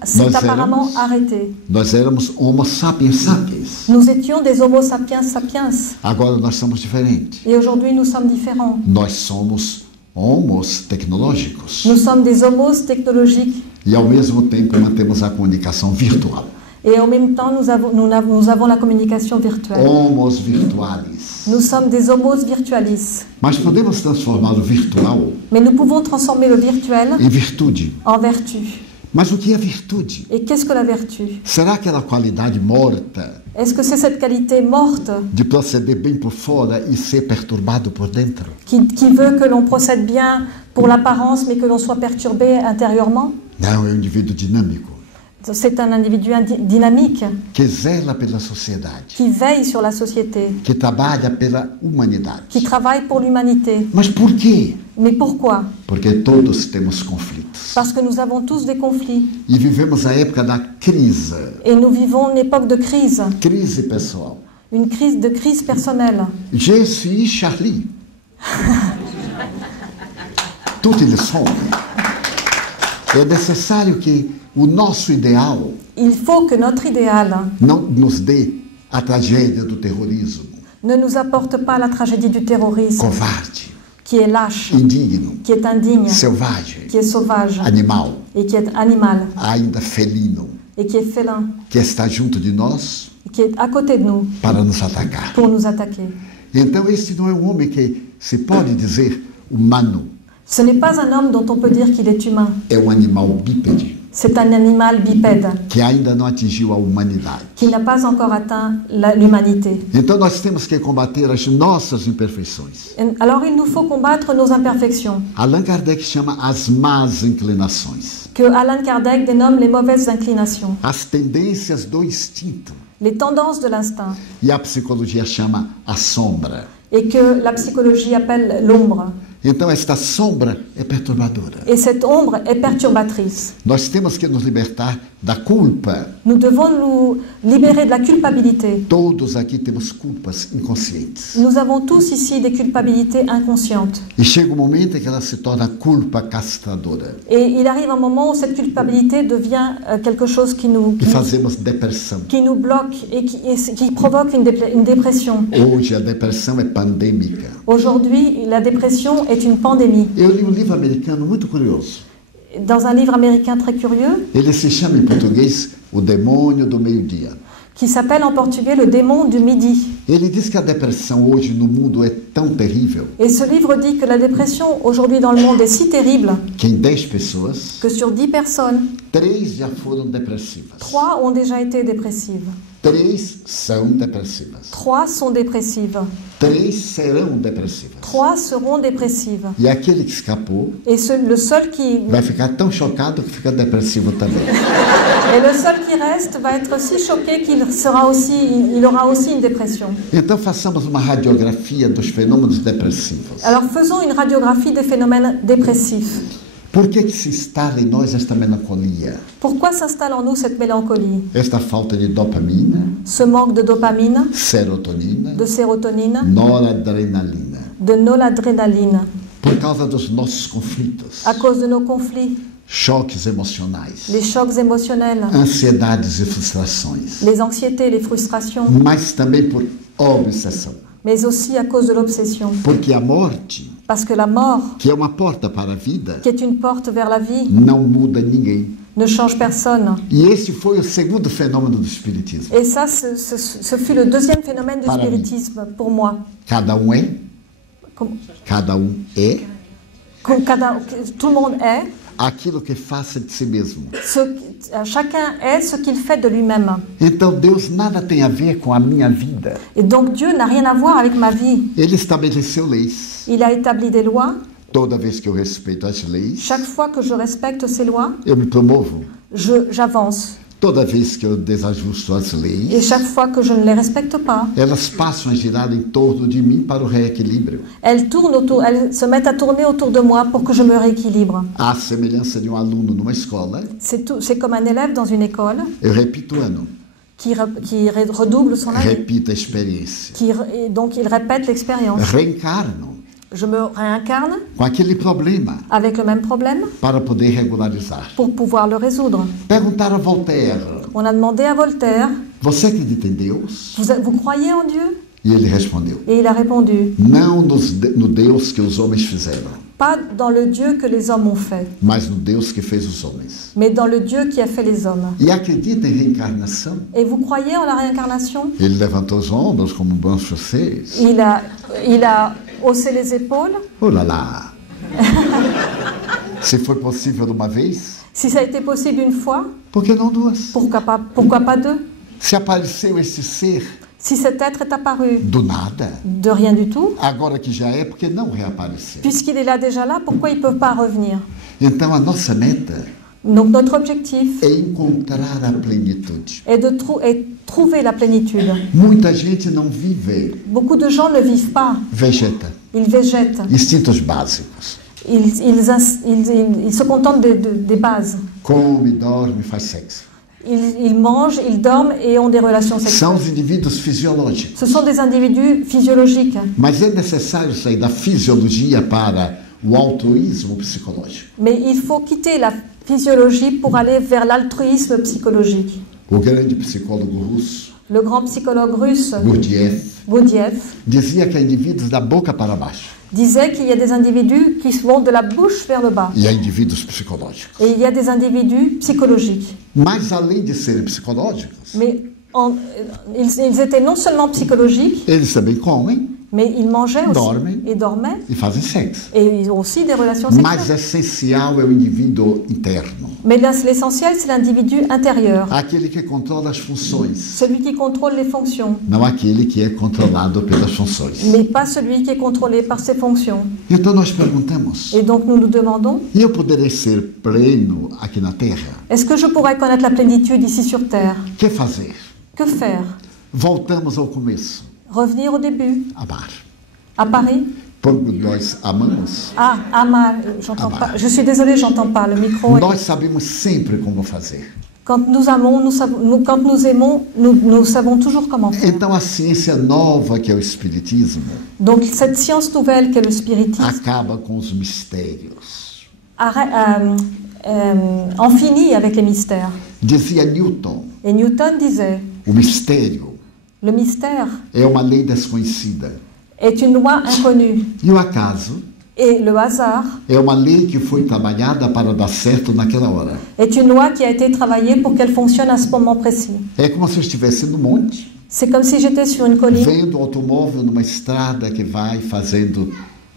s'est Nós apparemment éramos- arrêtée? Nós éramos Homo sapiens sapiens. Nous étions des Homo sapiens sapiens, Agora nós somos diferentes. et aujourd'hui nous sommes différents. Nós somos homos tecnológicos. Nous sommes des homos technologiques, E ao mesmo tempo mantemos a comunicação virtual. et en même temps nous avons la communication virtuelle. Homos virtualis. Nous sommes des homos virtualis, Mas podemos transformar o virtual mais nous pouvons transformer le virtuel em virtude. en vertu. Mas o que é virtude? Et qu'est-ce que la vertu? Será aquela qualidade morta Est-ce que c'est cette qualité morte de proceder bem por fora e ser perturbado por dentro? qui veut que l'on procède bien pour l'apparence, mais que l'on soit perturbé intérieurement? Não, é um indivíduo dinâmico, C'est un individu dynamique que zela pela sociedade, qui veille sur la société, que trabalha pela humanidade. qui travaille pour l'humanité. Mas por quê? Mais pourquoi? Porque todos temos conflitos. Parce que nous avons tous des conflits. E vivemos a época da crise, Et nous vivons une époque de crise, crise pessoal. une crise personnelle. Je suis Charlie. Tudo eles são. É necessário que o nosso ideal Il faut que notre idéal não nos dê a tragédia do terrorismo, ne nous apporte pas la tragédie du terrorisme, covarde, qui est lâche, indigno, qui est indigne, selvagem, qui est sauvage animal, et qui est animal ainda felino, et qui est félin, que está junto de nós et qui est à côté de nous para nos atacar. pour nous attaquer. Então este não é um homem que se pode dizer humano, Ce n'est pas un homme dont on peut dire qu'il est humain. é um animal bípede. C'est un animal bipède que ainda não atingiu a humanidade. qui n'a pas encore atteint l'humanité. Então nós temos que combater as nossas imperfeições. Alors il nous faut combattre nos imperfections, Allan Kardec chama as más inclinações, que Allan Kardec dénomme les mauvaises inclinations, as tendências do instinto. les tendances de l'instinct, E a psicologia chama a sombra. et que la psychologie appelle l'ombre. Então esta sombra é perturbadora. Et cette ombre est perturbatrice. Nós temos que nos libertar da culpa. Nous devons nous libérer de la culpabilité. Todos aqui temos culpas inconscientes. Nous avons tous ici des culpabilités inconscientes. E chega um momento em que ela se torna culpa castradora. Et il arrive un moment où cette culpabilité devient quelque chose qui nous E fazemos depressão. bloque et qui provoque une dépression. Hoje a depressão é pandêmica. Aujourd'hui, la dépression est une pandémie. Eu li um livro americano muito curioso. Dans un livre américain très curieux, Ele se chama em português O Demônio do Meio-Dia. qui s'appelle en portugais Le démon du midi. Ele diz que a depressão hoje no mundo é tão terrível Et ce livre dit que la dépression aujourd'hui dans le monde est si terrible que em 10 pessoas, que sur 10 personnes, 3 já foram depressivas. 3 ont déjà été dépressives. 3 são depressivas. 3 sont dépressives. 3 serão depressivas. 3 seront dépressives. E aquele que escapou Et le seul qui vai ficar tão chocado que fica depressivo também. et le seul qui reste va être si choqué qu'il aura aussi une dépression. Então façamos uma radiografia dos fenômenos depressivos. Alors faisons une radiographie des phénomènes dépressifs. Por que se instala em nós esta melancolia? Pourquoi s'installe en nous cette mélancolie? Esta falta de dopamina, Ce manque de dopamine, serotonina, de sérotonine, noradrenalina. de noradrénaline, Por causa dos nossos conflitos, à cause de nos conflits, choques emocionais, les chocs émotionnels, ansiedades e frustrações, les anxiétés, les frustrations, mas também por obsessão. mais aussi à cause de l'obsession. Porque a morte, Parce que la mort, que é uma porta para a vida, qui est une porte vers la vie, não muda ninguém. ne change personne. E esse foi o segundo fenômeno do Espiritismo. Et ça, ce fut le deuxième phénomène du Para mim. spiritisme pour moi. Cada é, Comme- cada é comme tout le monde est, aquilo que faça de si mesmo. chacun est ce qu'il fait de lui-même. Então Deus nada tem a ver com a minha vida. Et donc Dieu n'a rien à voir avec ma vie. Ele estabeleceu leis. Il a établi des lois. Toda vez que eu respeito as leis, Chaque fois que je respecte ces lois, eu me promovo. j'avance. Toda vez que eu desajusto as Et leis, chaque fois que je ne les respecte pas, elas passam a girar em torno de mim para o reequilíbrio. elles se mettent à tourner autour de moi pour que je me rééquilibre. À semelhança de um aluno numa escola, C'est comme un élève dans une école eu repito o ano, qui redouble son année. repito a experiência, Et donc il répète l'expérience. reencarno Je me réincarne com aquele problema avec le même problème para poder regularizar. pour pouvoir le résoudre. Perguntaram a Voltaire, On a demandé à Voltaire, você acredita em Deus? vous croyez en Dieu? E ele respondeu, Et il a répondu, não no Deus que os homens fizeram, pas dans le Dieu que les hommes ont fait, mas no Deus que fez os homens. mais dans le Dieu qui a fait les hommes. E acredita em reencarnação? Et vous croyez en la réincarnation? Ele levantou os ombros como um bom francês. Il a haussé les épaules. Oh lá lá! Se foi possível de uma vez, Si ça a été possible une fois, por que não duas? pourquoi pas deux? Se apareceu esse ser Si cet être est apparu do nada, de rien du tout, agora que já é, por que não reaparecer? puisqu'il est là déjà là, pourquoi il ne peut pas revenir? Então a nossa meta Donc notre objectif é encontrar a plenitude. est de trouver la plénitude. Muita gente não vive, Beaucoup de gens ne vivent pas, vegeta, ils végètent, instintos básicos. ils se contentent des bases. Come, dorme, faz sexo. Ils mangent, ils dorment et ont des relations São sexuelles. os indivíduos fisiológicos. Ce sont des individus physiologiques. Mas é necessário sair da fisiologia para o altruísmo psicológico. Mais il faut quitter la physiologie pour aller vers l'altruisme psychologique. O grande psicólogo russo, Le grand psychologue russe Gurdjieff, Gurdjieff dizia que há indivíduos da boca para baixo disait qu'il y a des individus qui vont de la bouche vers le bas. e há indivíduos psicológicos. Et il y a des individus psychologiques. Mas além de serem psicológicos, Mais ils étaient non seulement psychologiques, eles também comem, Mais ils mangeaient aussi Dormem. et dormaient. e fazem sexo. Et ils ont aussi des relations Mas sexuelles. essencial é o indivíduo interno, Mais là, l'essentiel, c'est l'individu intérieur. aquele que controla as funções, Celui qui contrôle les fonctions, não aquele que é controlado pelas funções. mais pas celui qui est contrôlé par ses fonctions. Então nós perguntamos, Et donc nous nous demandons, e eu poderei ser pleno aqui na Terra? est-ce que je pourrais connaître la plénitude ici sur Terre? Que fazer? Que faire? Voltamos ao começo, Revenir au début, amar. à Paris? Quando nós amamos, Ah, Amar, j'entends Amar. pas. Je suis désolée, j'entends pas. Le micro. nós sabemos sempre como fazer. Quand nous amons, quand nous aimons, nous savons toujours comment faire. Então a ciência nova que é o Espiritismo Donc cette science nouvelle qu'est le spiritisme acaba com os mistérios. en finit avec les mystères. Dizia Newton, Et Newton disait, o mistério le mystère é uma lei desconhecida. est une loi inconnue. E o acaso Et le hasard é uma lei que foi trabalhada para dar certo naquela hora. est une loi qui a été travaillée pour qu'elle fonctionne à ce moment précis. É como se eu estivesse no monte, C'est comme si j'étais sur une colline vendo o automóvel numa estrada que vai fazendo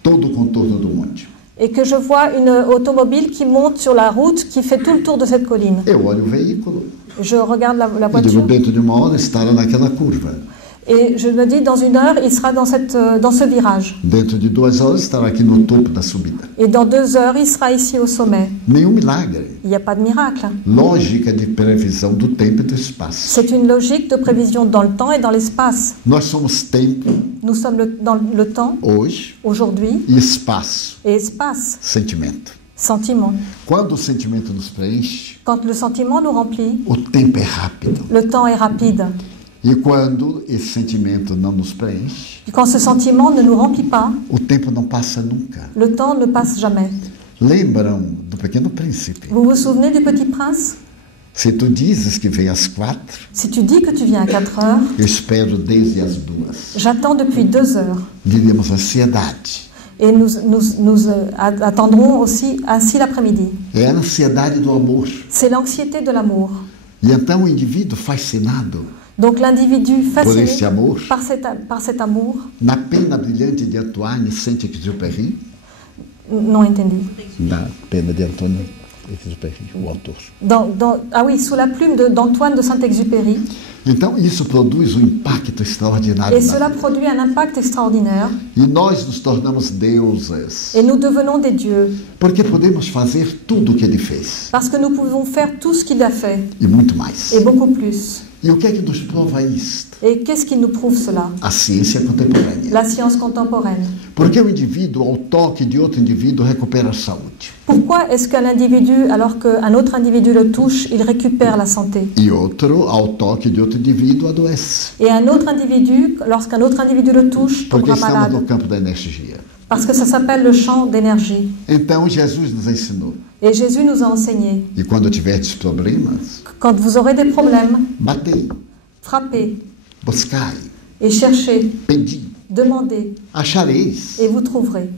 todo o contorno do monte. et que je vois une automobile qui monte sur la route qui fait tout le tour de cette colline. Eu olho o veículo Je regarde la e digo, voiture dentro de uma hora estará naquela curva. et je me dis, dans une heure, il sera dans ce virage. Dentro de 2 horas estará aqui no topo da subida. Et dans 2 heures, il sera ici au sommet. Nenhum milagre. Il n'y a pas de miracle. Lógica de previsão do tempo e do espaço. C'est une logique de prévision dans le temps et dans l'espace. Nós somos tempo Nous sommes dans le temps, hoje aujourd'hui, e espaço, et espace, sentimento. sentiment. Quando o sentimento nos preenche, Quand le sentiment nous remplit, o tempo é rápido. le temps est rapide. E quando esse sentimento não nos preenche, Puis quand ce sentiment ne nous remplit pas, o tempo não passa nunca. le temps ne passe jamais. Lembram do Pequeno Príncipe? Vous vous souvenez du Petit Prince? Se tu dizes que vem às 4, Si tu dis que tu viens à 4 heures, eu espero desde as 2. j'attends depuis 2 heures. Diríamos ansiedade. Et nous attendrons aussi ainsi l'après-midi. É a ansiedade do amor. C'est l'anxiété de l'amour. E então o indivíduo fascinado Donc l'individu por este fasciné amor, par cet amour, na pena brilhante de Antoine Saint-Exupéry, non entendu. na pena de Antoine Exupéry, o autor. Ah oui, sous la plume d'Antoine de Saint-Exupéry. Então isso produz um impacto extraordinário. Et cela produit un impact extraordinaire. E nós nos tornamos deuses, Et nous devenons des dieux. porque podemos fazer tudo o que ele fez Parce que nous pouvons faire tout ce qu'il a fait. e muito mais. Et beaucoup plus. E o que é que nos prova isto? Et qu'est-ce qui nous prouve cela? A ciência contemporânea. La science contemporaine. Porque o indivíduo, ao toque de outro indivíduo, recupera a saúde. Pourquoi est-ce qu'un individu, alors qu'un autre individu le touche, il récupère la santé? E outro, ao toque de outro indivíduo, adoece. Et un autre individu, lorsqu'un autre individu le touche, Porque tombera estamos malade. no campo da energia. Parce que ça s'appelle le champ d'énergie. Então Jesus nos ensinou. Et Jésus nous a enseigné E quando tiverdes problemas, que quand vous aurez des problèmes, batei, frappez buscai, et cherchez, pedi, demandez achareis. et vous trouverez.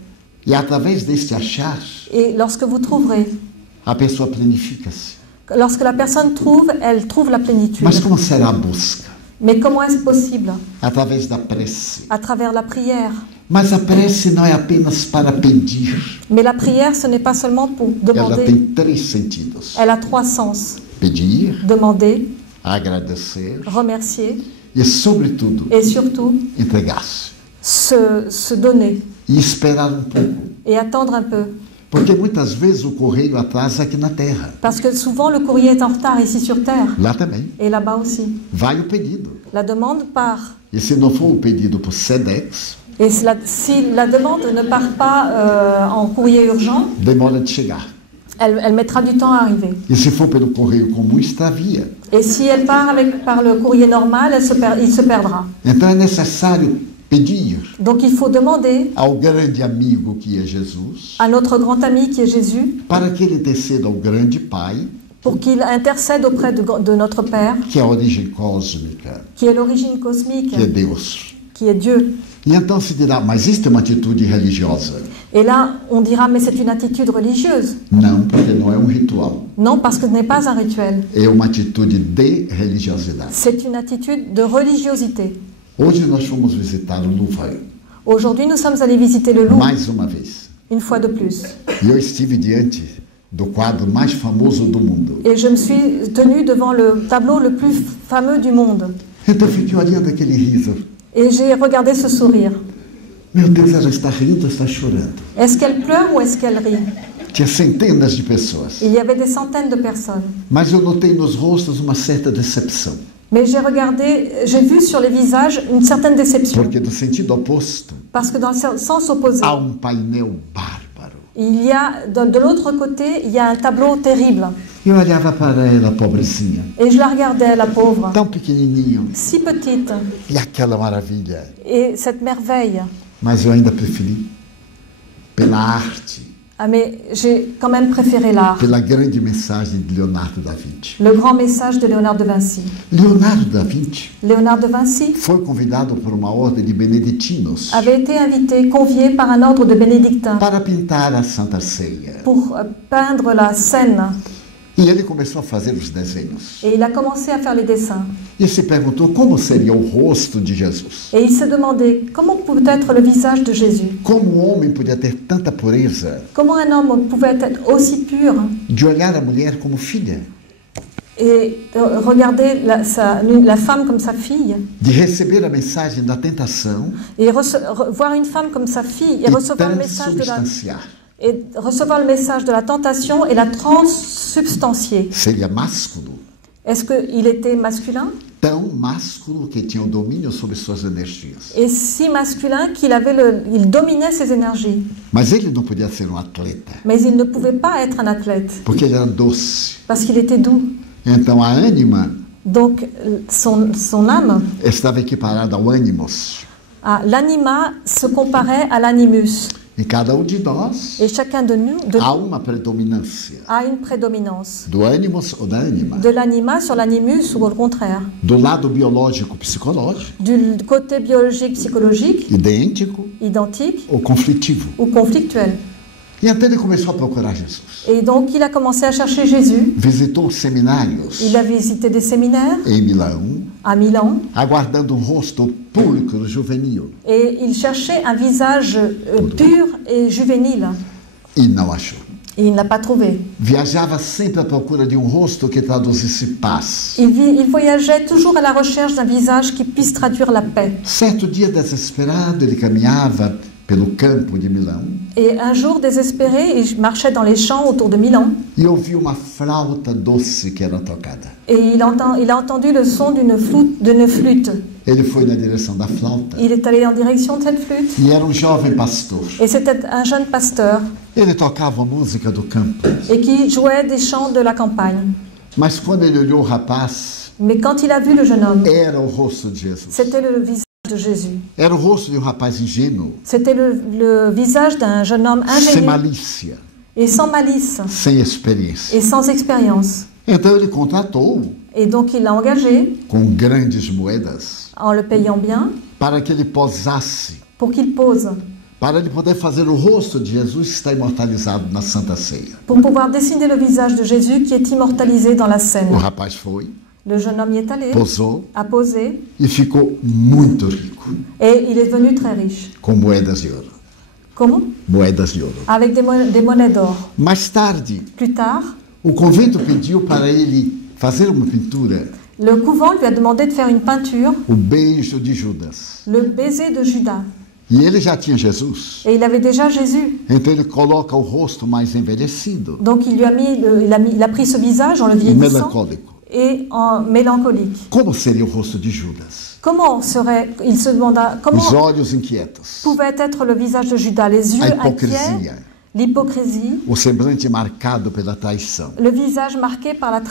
E através deste achar, Et lorsque vous trouverez, a pessoa planifica-se. lorsque la personne trouve, elle trouve la plénitude. Mas como será a busca? Mais comment est-ce possible? Através da prece. À travers la prière. Mas a prece não é apenas para pedir. Mais la prière, ce n'est pas seulement pour Ela demander. tem 3 sentidos. Elle a 3 sens. Pedir, Demander, agradecer remercier e, sobretudo, et surtout entregar-se. se donner E esperar pouco. et attendre un peu. Porque muitas vezes o correio atrasa aqui na Terra. Parce que souvent le courrier est en retard ici sur Terre Lá também. et là-bas aussi. Vai o pedido. La demande part. E se não for o pedido por SEDEX, Et si la demande ne part pas en courrier urgent, demora de chegar. elle mettra du temps à arriver. E se for pelo correio comum, extravia. Et si elle part par le courrier normal, il se perdra. Então é necessário pedir Donc il faut demander ao grande amigo que é Jesus, à notre grand ami qui est Jésus, para que ele interceda ao grande Pai, pour qu'il intercède auprès de notre Père, que é a origem cósmica, qui est l'origine cosmique, que é Deus. qui est Dieu. E então se dirá, mas isto é uma atitude religiosa. Et là, on dira, mais c'est une attitude religieuse. Não, porque não é um ritual. Non, parce que ce n'est pas un rituel. É uma atitude de religiosidade. C'est une attitude de religiosité. Hoje nós fomos visitar o Louvre. Aujourd'hui, nous sommes allés visiter le Louvre mais uma vez. une fois de plus. E eu estive diante do quadro mais famoso do mundo. Et je me suis tenue devant le tableau le plus fameux du monde. Então eu fiquei olhando aquele riso. Et j'ai regardé ce sourire. Meu Deus, ela está rindo ou está chorando? Est-ce qu'elle pleure ou est-ce qu'elle rit? Tinha centenas de pessoas. Il y avait des centaines de personnes. Mas eu notei nos rostos uma certa decepção. Mais j'ai vu sur les visages une certaine déception. Porque no sentido oposto, Parce que dans le sens opposé, há painel bárbaro. il y a, de l'autre côté, il y a un tableau terrible. Eu olhava para ela, pobrecinha, Et je la regardais, la pauvre, tão pequenininho, si petite. e aquela maravilha. Et cette merveille. Mas eu ainda preferi pela arte, Ah, mais j'ai quand même préféré l'art. pela grande mensagem de Leonardo da Vinci. Le grand message de Léonard de Vinci. Leonardo da Vinci Léonard de Vinci foi convidado por uma ordem de beneditinos avait été invité, convié par un ordre de bénédictins para pintar a Santa Ceia. pour peindre la scène. E ele começou a fazer os desenhos. Et il a commencé à faire les dessins. E se perguntou como seria o rosto de Jesus. Et il s'est demandé comment pouvait être le visage de Jésus. Como um homem podia ter tanta pureza Comment un homme pouvait être aussi pur de olhar a mulher como filha, et regarder la femme comme sa fille de receber a mensagem da tentação et voir une femme comme sa fille et e recevoir le message transubstanciar. de la tentation et la transsubstancier. Seria másculo, Est-ce qu'il était masculin? tão másculo que tinha o domínio sobre suas energias. Et si masculin il dominait ses énergies. Mas ele não podia ser atleta, Mais il ne pouvait pas être un athlète porque ele era doce. parce qu'il était doux. Então a ânima Donc son âme, estava equiparada ao ânimos. l'anima se comparait à l'animus. Em cada de nós Et chacun de nous há uma predominância a une prédominance. do ânimos ou da ânima, De l'anima sur l'animus ou au contraire. do lado biológico psicológico, Du côté biologique, psychologique, idêntico identique ou conflitivo. ou conflictuel. E então ele começou a procurar Jesus. Et donc il a commencé à chercher Jésus. Visitou os seminários Il a visité des séminaires em Milão, à Milan aguardando rosto público juvenil. et il cherchait un visage pur et juvénile. E não achou. Et il ne l'a pas trouvé. Viajava sempre à procura de rosto que traduzisse paz. Il voyageait toujours à la recherche d'un visage qui puisse traduire la paix. Certo dia, desesperado, ele caminhava pelo campo de Milão Et un jour, désespéré, il marchait dans les champs autour de Milan e ouviu uma flauta doce que era tocada. et il a entendu le son d'une flûte. Ele foi na direção da flauta Il est allé en direction de cette flûte e era jovem pastor. et c'était un jeune pasteur Ele tocava a música do campo. et qui jouait des chants de la campagne. Mas quando ele olhou o rapaz, Mais quand il a vu le jeune homme, era o rosto de Jesus. c'était le visage de Jésus. Era o rosto de rapaz ingênuo, C'était le visage d'un jeune homme sem ingénieux malícia, et sans malice sem experiência. et sans expérience. Então ele contratou Et donc il l'a engagé com grandes moedas en le payant bien para que ele posasse, pour qu'il pose, para ele poder fazer o rosto de Jesus que está imortalizado na Santa Ceia. pour pouvoir dessiner le visage de Jésus qui est immortalisé dans la scène. O rapaz foi, Le jeune homme y est allé, posou a posé e ficou muito rico, et il est devenu très riche. com moedas de ouro. Comment? Moedas de ouro. Avec des monnaies d'or. Mais tarde, Plus tard, o convento pediu para ele fazer uma pintura, le couvent lui a demandé de faire une peinture, o beijo de Judas. le baiser de Judas. E ele já tinha Jesus. Et il avait déjà Jésus. Então ele coloca o rosto mais envelhecido Donc il lui a il a pris ce visage en le e vieillissant melancólico. et en mélancolique. Como seria o rosto de Judas? Il se demanda comment Os olhos inquietos, pouvait être le visage de Judas, les yeux a inquiets, hipocrisia, l'hypocrisie, o semblante marcado pela traição. le visage marqué par la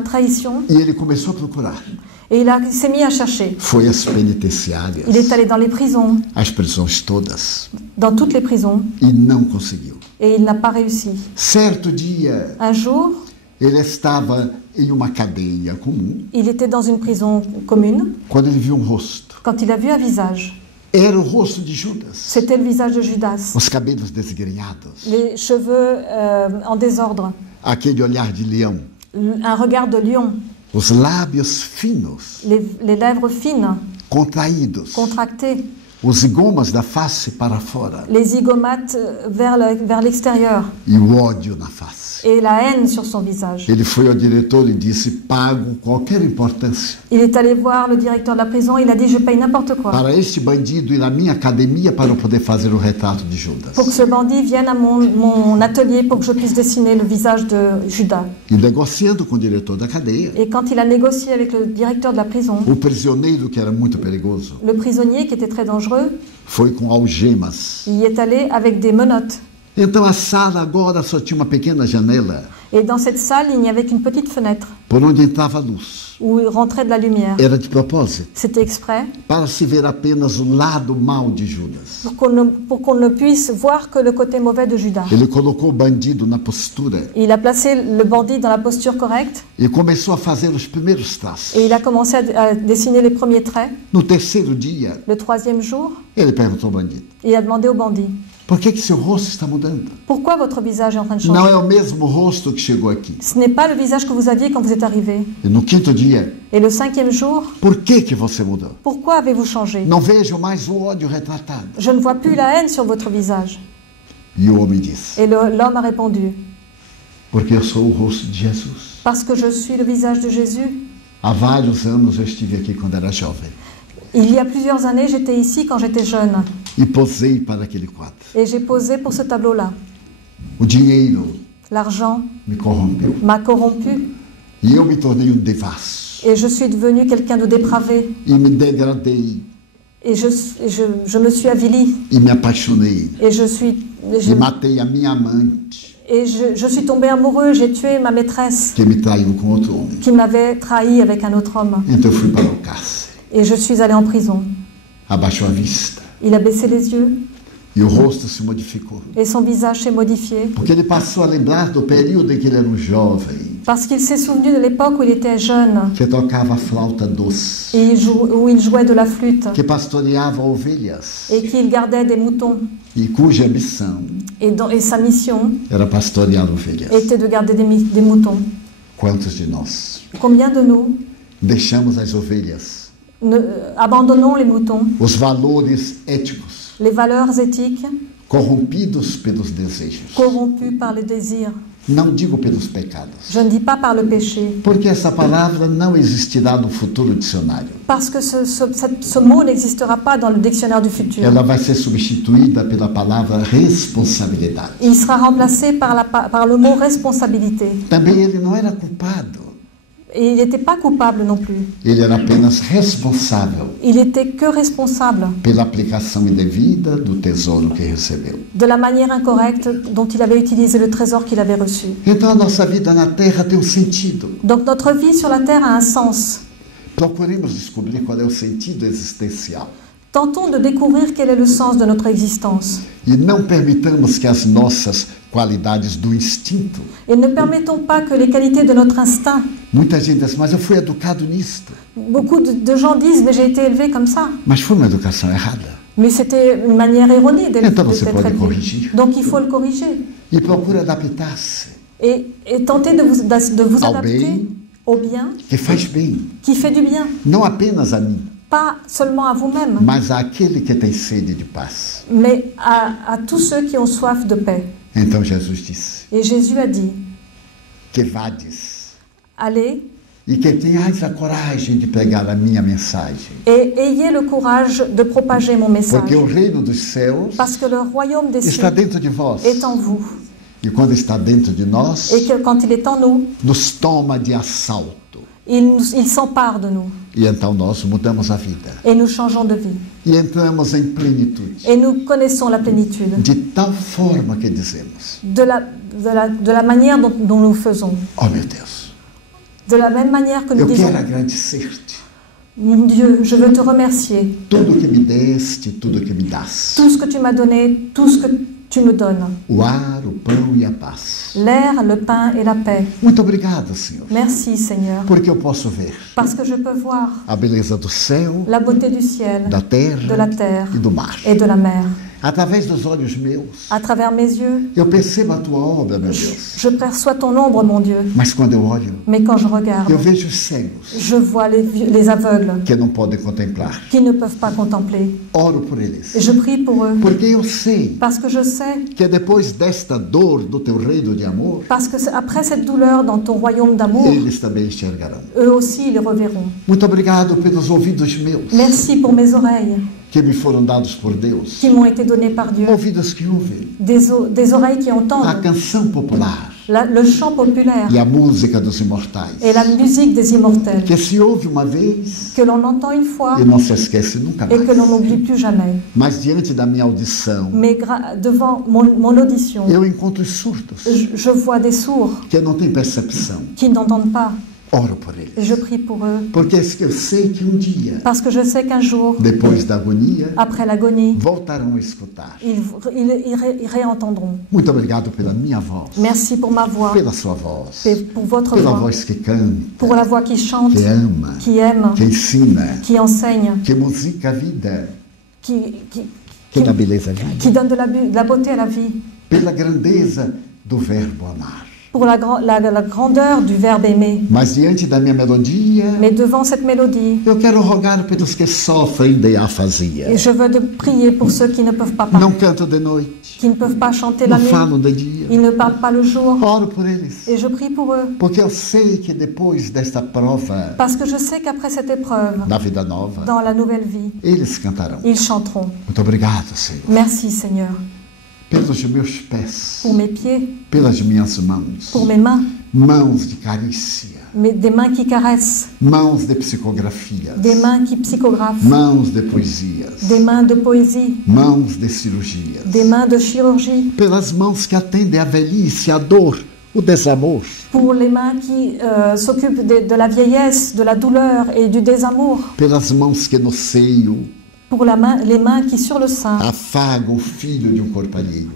trahison. E ele começou a procurar. Et il s'est mis à chercher. Foi às penitenciárias, Il est allé dans les prisons, às prisões todas, dans toutes les prisons, e não conseguiu. et il n'a pas réussi. Certo dia, Un jour, ele estava em uma cadeia comum, il était dans une prison commune quando ele viu rosto. quand il a vu un visage. Era o rosto de Judas. C'était le visage de Judas. Os cabelos desgrenhados, Les cheveux en désordre, aquele olhar de leão, un regard de lion, os lábios finos, les lèvres fines, contraídos, contractées, os zigomas da face para fora les zygomates vers l'extérieur e o ódio na face. et la haine sur son visage. Ele foi ao diretor e disse: pago qualquer importância Il est allé voir le directeur de la prison, il a dit je paye n'importe quoi para este bandido ir na minha academia para eu poder fazer o retrato de Judas. pour que ce bandit vienne à mon atelier pour que je puisse dessiner le visage de Judas. E negociando com o diretor da cadeia, Et quand il a négocié avec le directeur de la prison, o prisioneiro, que era muito perigoso, le prisonnier qui était très dangereux, foi com algemas. il y est allé avec des menottes. Então a sala agora só tinha uma pequena janela Et dans cette salle, il n'y avait qu'une petite fenêtre por onde entrava a luz. où rentrait de la lumière. Era de propósito, C'était exprès para se ver apenas o lado mau de Judas. pour qu'on ne puisse voir que le côté mauvais de Judas. Ele colocou o bandido na postura Il a placé le bandit dans la posture correcte e começou a fazer os primeiros traços. et il a commencé à dessiner les premiers traits. No terceiro dia, Le troisième jour, ele perguntou ao bandido: il a demandé au bandit por que seu rosto está mudando? pourquoi votre visage est en train de Não changer. é o mesmo rosto que chegou aqui. Ce n'est pas le visage que vous aviez quand vous êtes arrivé. E no quinto dia, Et le cinquième jour, por que você mudou? pourquoi avez-vous changé? Não vejo mais o ódio retratado. Je ne vois plus la haine sur votre visage. E o homem disse: Et l'homme a répondu, porque eu sou o rosto de Jesus. parce que je suis le visage de Jésus. Há vários anos eu estive aqui quando era jovem Il y a plusieurs années, j'étais ici quand j'étais jeune e posei para aquele quadro. et j'ai posé pour ce tableau-là. O dinheiro L'argent me corrompeu m'a corrompu e eu me tornei devasso et je suis devenu quelqu'un de dépravé e me degradei et je me suis avili e me apaixonei et e matei a minha amante je suis tombé amoureux, j'ai tué ma maîtresse que me traiu com outro homem. qui m'avait trahi avec un autre homme Então eu fui para o cárcere. et je suis allé en prison. Abaixou a vista Il a baissé les yeux e o rosto se modificou. et son visage s'est modifié Porque ele passou a lembrar do período em que ele era jovem, parce qu'il s'est souvenu de l'époque où il était jeune que tocava a flauta doce, et où il jouait de la flûte que pastoreava ovelhas et qu'il gardait des moutons e cuja missão et sa mission era pastorear ovelhas. était de garder des moutons. Quantos de nós Combien de nous deixamos as ovelhas, abandonnons les moutons, os valores éticos, les valeurs éthiques corrompidos pelos desejos? corrompues par les désirs? Não digo pelos pecados, Je ne dis pas par le péché, porque essa palavra não existirá no futuro dicionário. parce que ce mot n'existera pas dans le dictionnaire du futur. Ela vai ser substituída pela palavra responsabilidade. Il sera remplacé par le mot responsabilité. Também ele não era culpado, Et il n'était pas coupable non plus. ele era apenas responsável Il n'était que responsable pela aplicação indevida do tesouro que recebeu. de la manière incorrecte dont il avait utilisé le trésor qu'il avait reçu. Então a nossa vida na terra tem um sentido. Donc notre vie sur la terre a un sens. Procuremos descobrir qual é o sentido existencial. Tentons de découvrir quel est le sens de notre existence. E não permitamos que as nossas qualidades do instinto. Et ne permettons pas que les qualités de notre instinct. Muita gente diz, mas eu fui educado nisto. Beaucoup de gens disent, mais j'ai été élevé comme ça. Mas foi uma educação errada. Mais c'était une manière erronée Então você d'être pode élevé. corrigir. Donc il faut le corriger. E procura adaptar-se, Et tenter de vous Ao adapter bem. au bien que faz bem, qui fait du bien. não apenas a mim, Pas seulement à vous-même, mas àquele que tem sede de paz. mais à tous ceux qui ont soif de paix. Então Jesus disse, Et Jésus a dit, que vades allez e que tenhais a coragem de pregar a minha mensagem. et ayez le courage de propager mon message. Porque o reino dos céus Parce que le royaume des está cieux dentro de vós. est en vous. E quando está dentro de nós, Et que quand il est en nous, nos toma de assalto. il s'empare de nous. E então nós mudamos a vida. Et nous changeons de vie. E entramos em plenitude. Et nous connaissons la plénitude. De tal forma que dizemos, De la manière dont nous faisons. oh meu Deus, De la même manière que nous eu disons, quero agradecer-te. mon Dieu, je veux te remercier. Tudo que me deste, tudo que me das. Tout ce que tu m'as donné, tout ce que tu me donnes. O ar, o pão e a paz. L'air, le pain et la paix. Muito obrigado, Senhor. Merci Seigneur. Porque eu posso ver Parce que je peux voir a beleza do céu, la beauté du ciel, da de la terra terre e do mar. et de la mer. Através dos olhos meus, À travers mes yeux, eu percebo a tua obra, meu Deus. je perçois ton ombre, mon Dieu. Mas quando eu olho, Mais quand je regarde, eu vejo os cegos je vois les aveugles que não podem contemplar. qui ne peuvent pas contempler. Oro por eles, Et je prie pour eux. porque eu sei Parce que je sais, que depois desta dor do teu reino de amor, parce que après cette douleur dans ton royaume d'amour, eles também enxergarão. eux aussi ils reverront. Muito obrigado pelos ouvidos meus, Merci pour mes oreilles que me foram dados por Deus. qui m'ont été données par Dieu. Ouvidos que ouvem Des oreilles qui a entendent canção popular le chant populaire e a música dos imortais, et la musique des immortels, que se ouve uma vez que l'on entend une fois e não se esquece nunca et que l'on mais. n'oublie plus jamais. Mas diante da minha audição, Mais devant mon audition, eu encontro os surdos, je vois des sourds que não têm percepção. qui n'entendent pas. Oro por Et eles, je prie pour eux. porque eu sei que um dia, Parce que je sais qu'un jour, depois da agonia, après l'agonie, voltarão a escutar. ils réentendront. Muito obrigado pela minha voz, Merci pour ma voix, pela sua voz, et pour votre pela voix, voz que canta, pour la voix qui chante, que ama, qui aime, que ensina, qui enseigne, que musica a vida, que dá beleza à vida, qui donne de la beauté à la vie, pela grandeza do verbo amar. pour la grandeur du verbe aimer. Mas diante da minha melodia, Mais devant cette mélodie, eu quero rogar pelos que sofrem de afasia. et je veux prier pour ceux qui ne peuvent pas Não parler, cantam de noite, qui ne peuvent pas chanter la não nuit, falam de dia. ils ne parlent pas le jour, Oro por eles, et je prie pour eux, porque eu sei que depois desta prova parce que je sais qu'après cette épreuve, da vida nova, dans la nouvelle vie, eles cantarão. ils chanteront. Muito obrigado, Senhor, Merci Seigneur, pelos meus pés, pour mes pieds, pelas minhas mãos, pour mes mains, mãos de carícia, des mains qui caressent, mãos de psicografias, des mains qui psychographent, mãos de poesias, des mains de poésie, mãos de cirurgias, des mains de chirurgie, pelas mãos que atendem a velhice, a dor, o desamor, pour les mains qui s'occupent de la vieillesse, de la douleur et du désamour, pelas mãos que no seio pour les mains qui sur le sein afagam o filho de corpo alheio,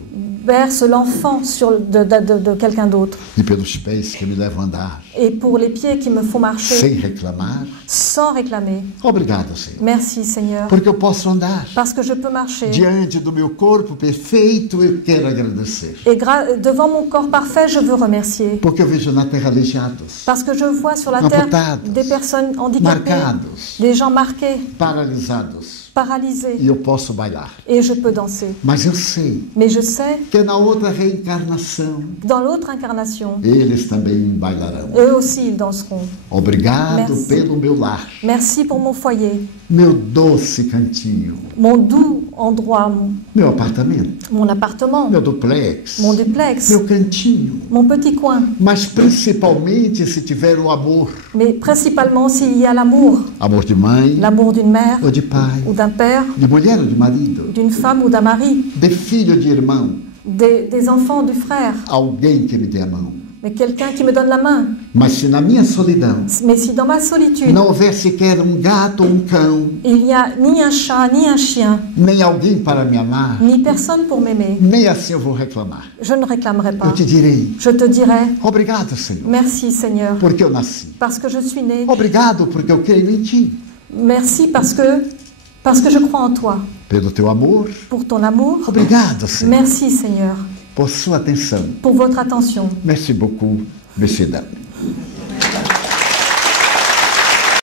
bercent l'enfant de quelqu'un d'autre, e pelos pés que me levam a andar et pour les pieds qui me font marcher sem reclamar. sans réclamer. Obrigado, Senhor, Merci Seigneur, porque eu posso andar parce que je peux marcher. diante do meu corpo perfeito. Eu quero agradecer, Et devant mon corps parfait, je veux remercier. porque eu vejo na terra aleijados, Parce que je vois sur la terre amputados, des personnes handicapées, marcados, des gens marqués, paralisados, paralysés, e eu posso bailar. et je peux danser. Mas eu sei Mais je sais que na outra reencarnação que dans l'autre incarnation, eles também bailarão. eux aussi ils danseront. Obrigado Merci. pelo meu lar, Merci pour mon foyer, meu doce cantinho, mon doux endroit, meu apartamento, mon appartement, meu duplex, mon duplex, meu cantinho. mon petit coin. Mas principalmente se tiver o amor, Mais principalement s'il y a l'amour, amor de mãe l'amour d'une mère ou de pai, ou d'un père, de mulher ou de marido, d'une femme ou d'un mari, de filho, de irmão, des enfants du frère, alguém que me dê a mão. mais quelqu'un qui me donne la main. Mas se na minha solidão Mais si dans ma solitude, não houver sequer gato ou cão, il n'y a ni un chat, ni un chien, nem alguém para me amar, ni personne pour m'aimer, nem assim eu vou reclamar. je ne réclamerai Eu pas. te direi, Je te dirai, obrigado, Senhor, merci Seigneur, porque eu nasci. parce que je suis né. Obrigado porque eu creio em Ti. Merci parce que je crois en toi. Pelo Teu amor, Pour ton amour, obrigado, Senhor, merci Seigneur, por sua atenção. pour votre attention. Merci beaucoup, Mesdames.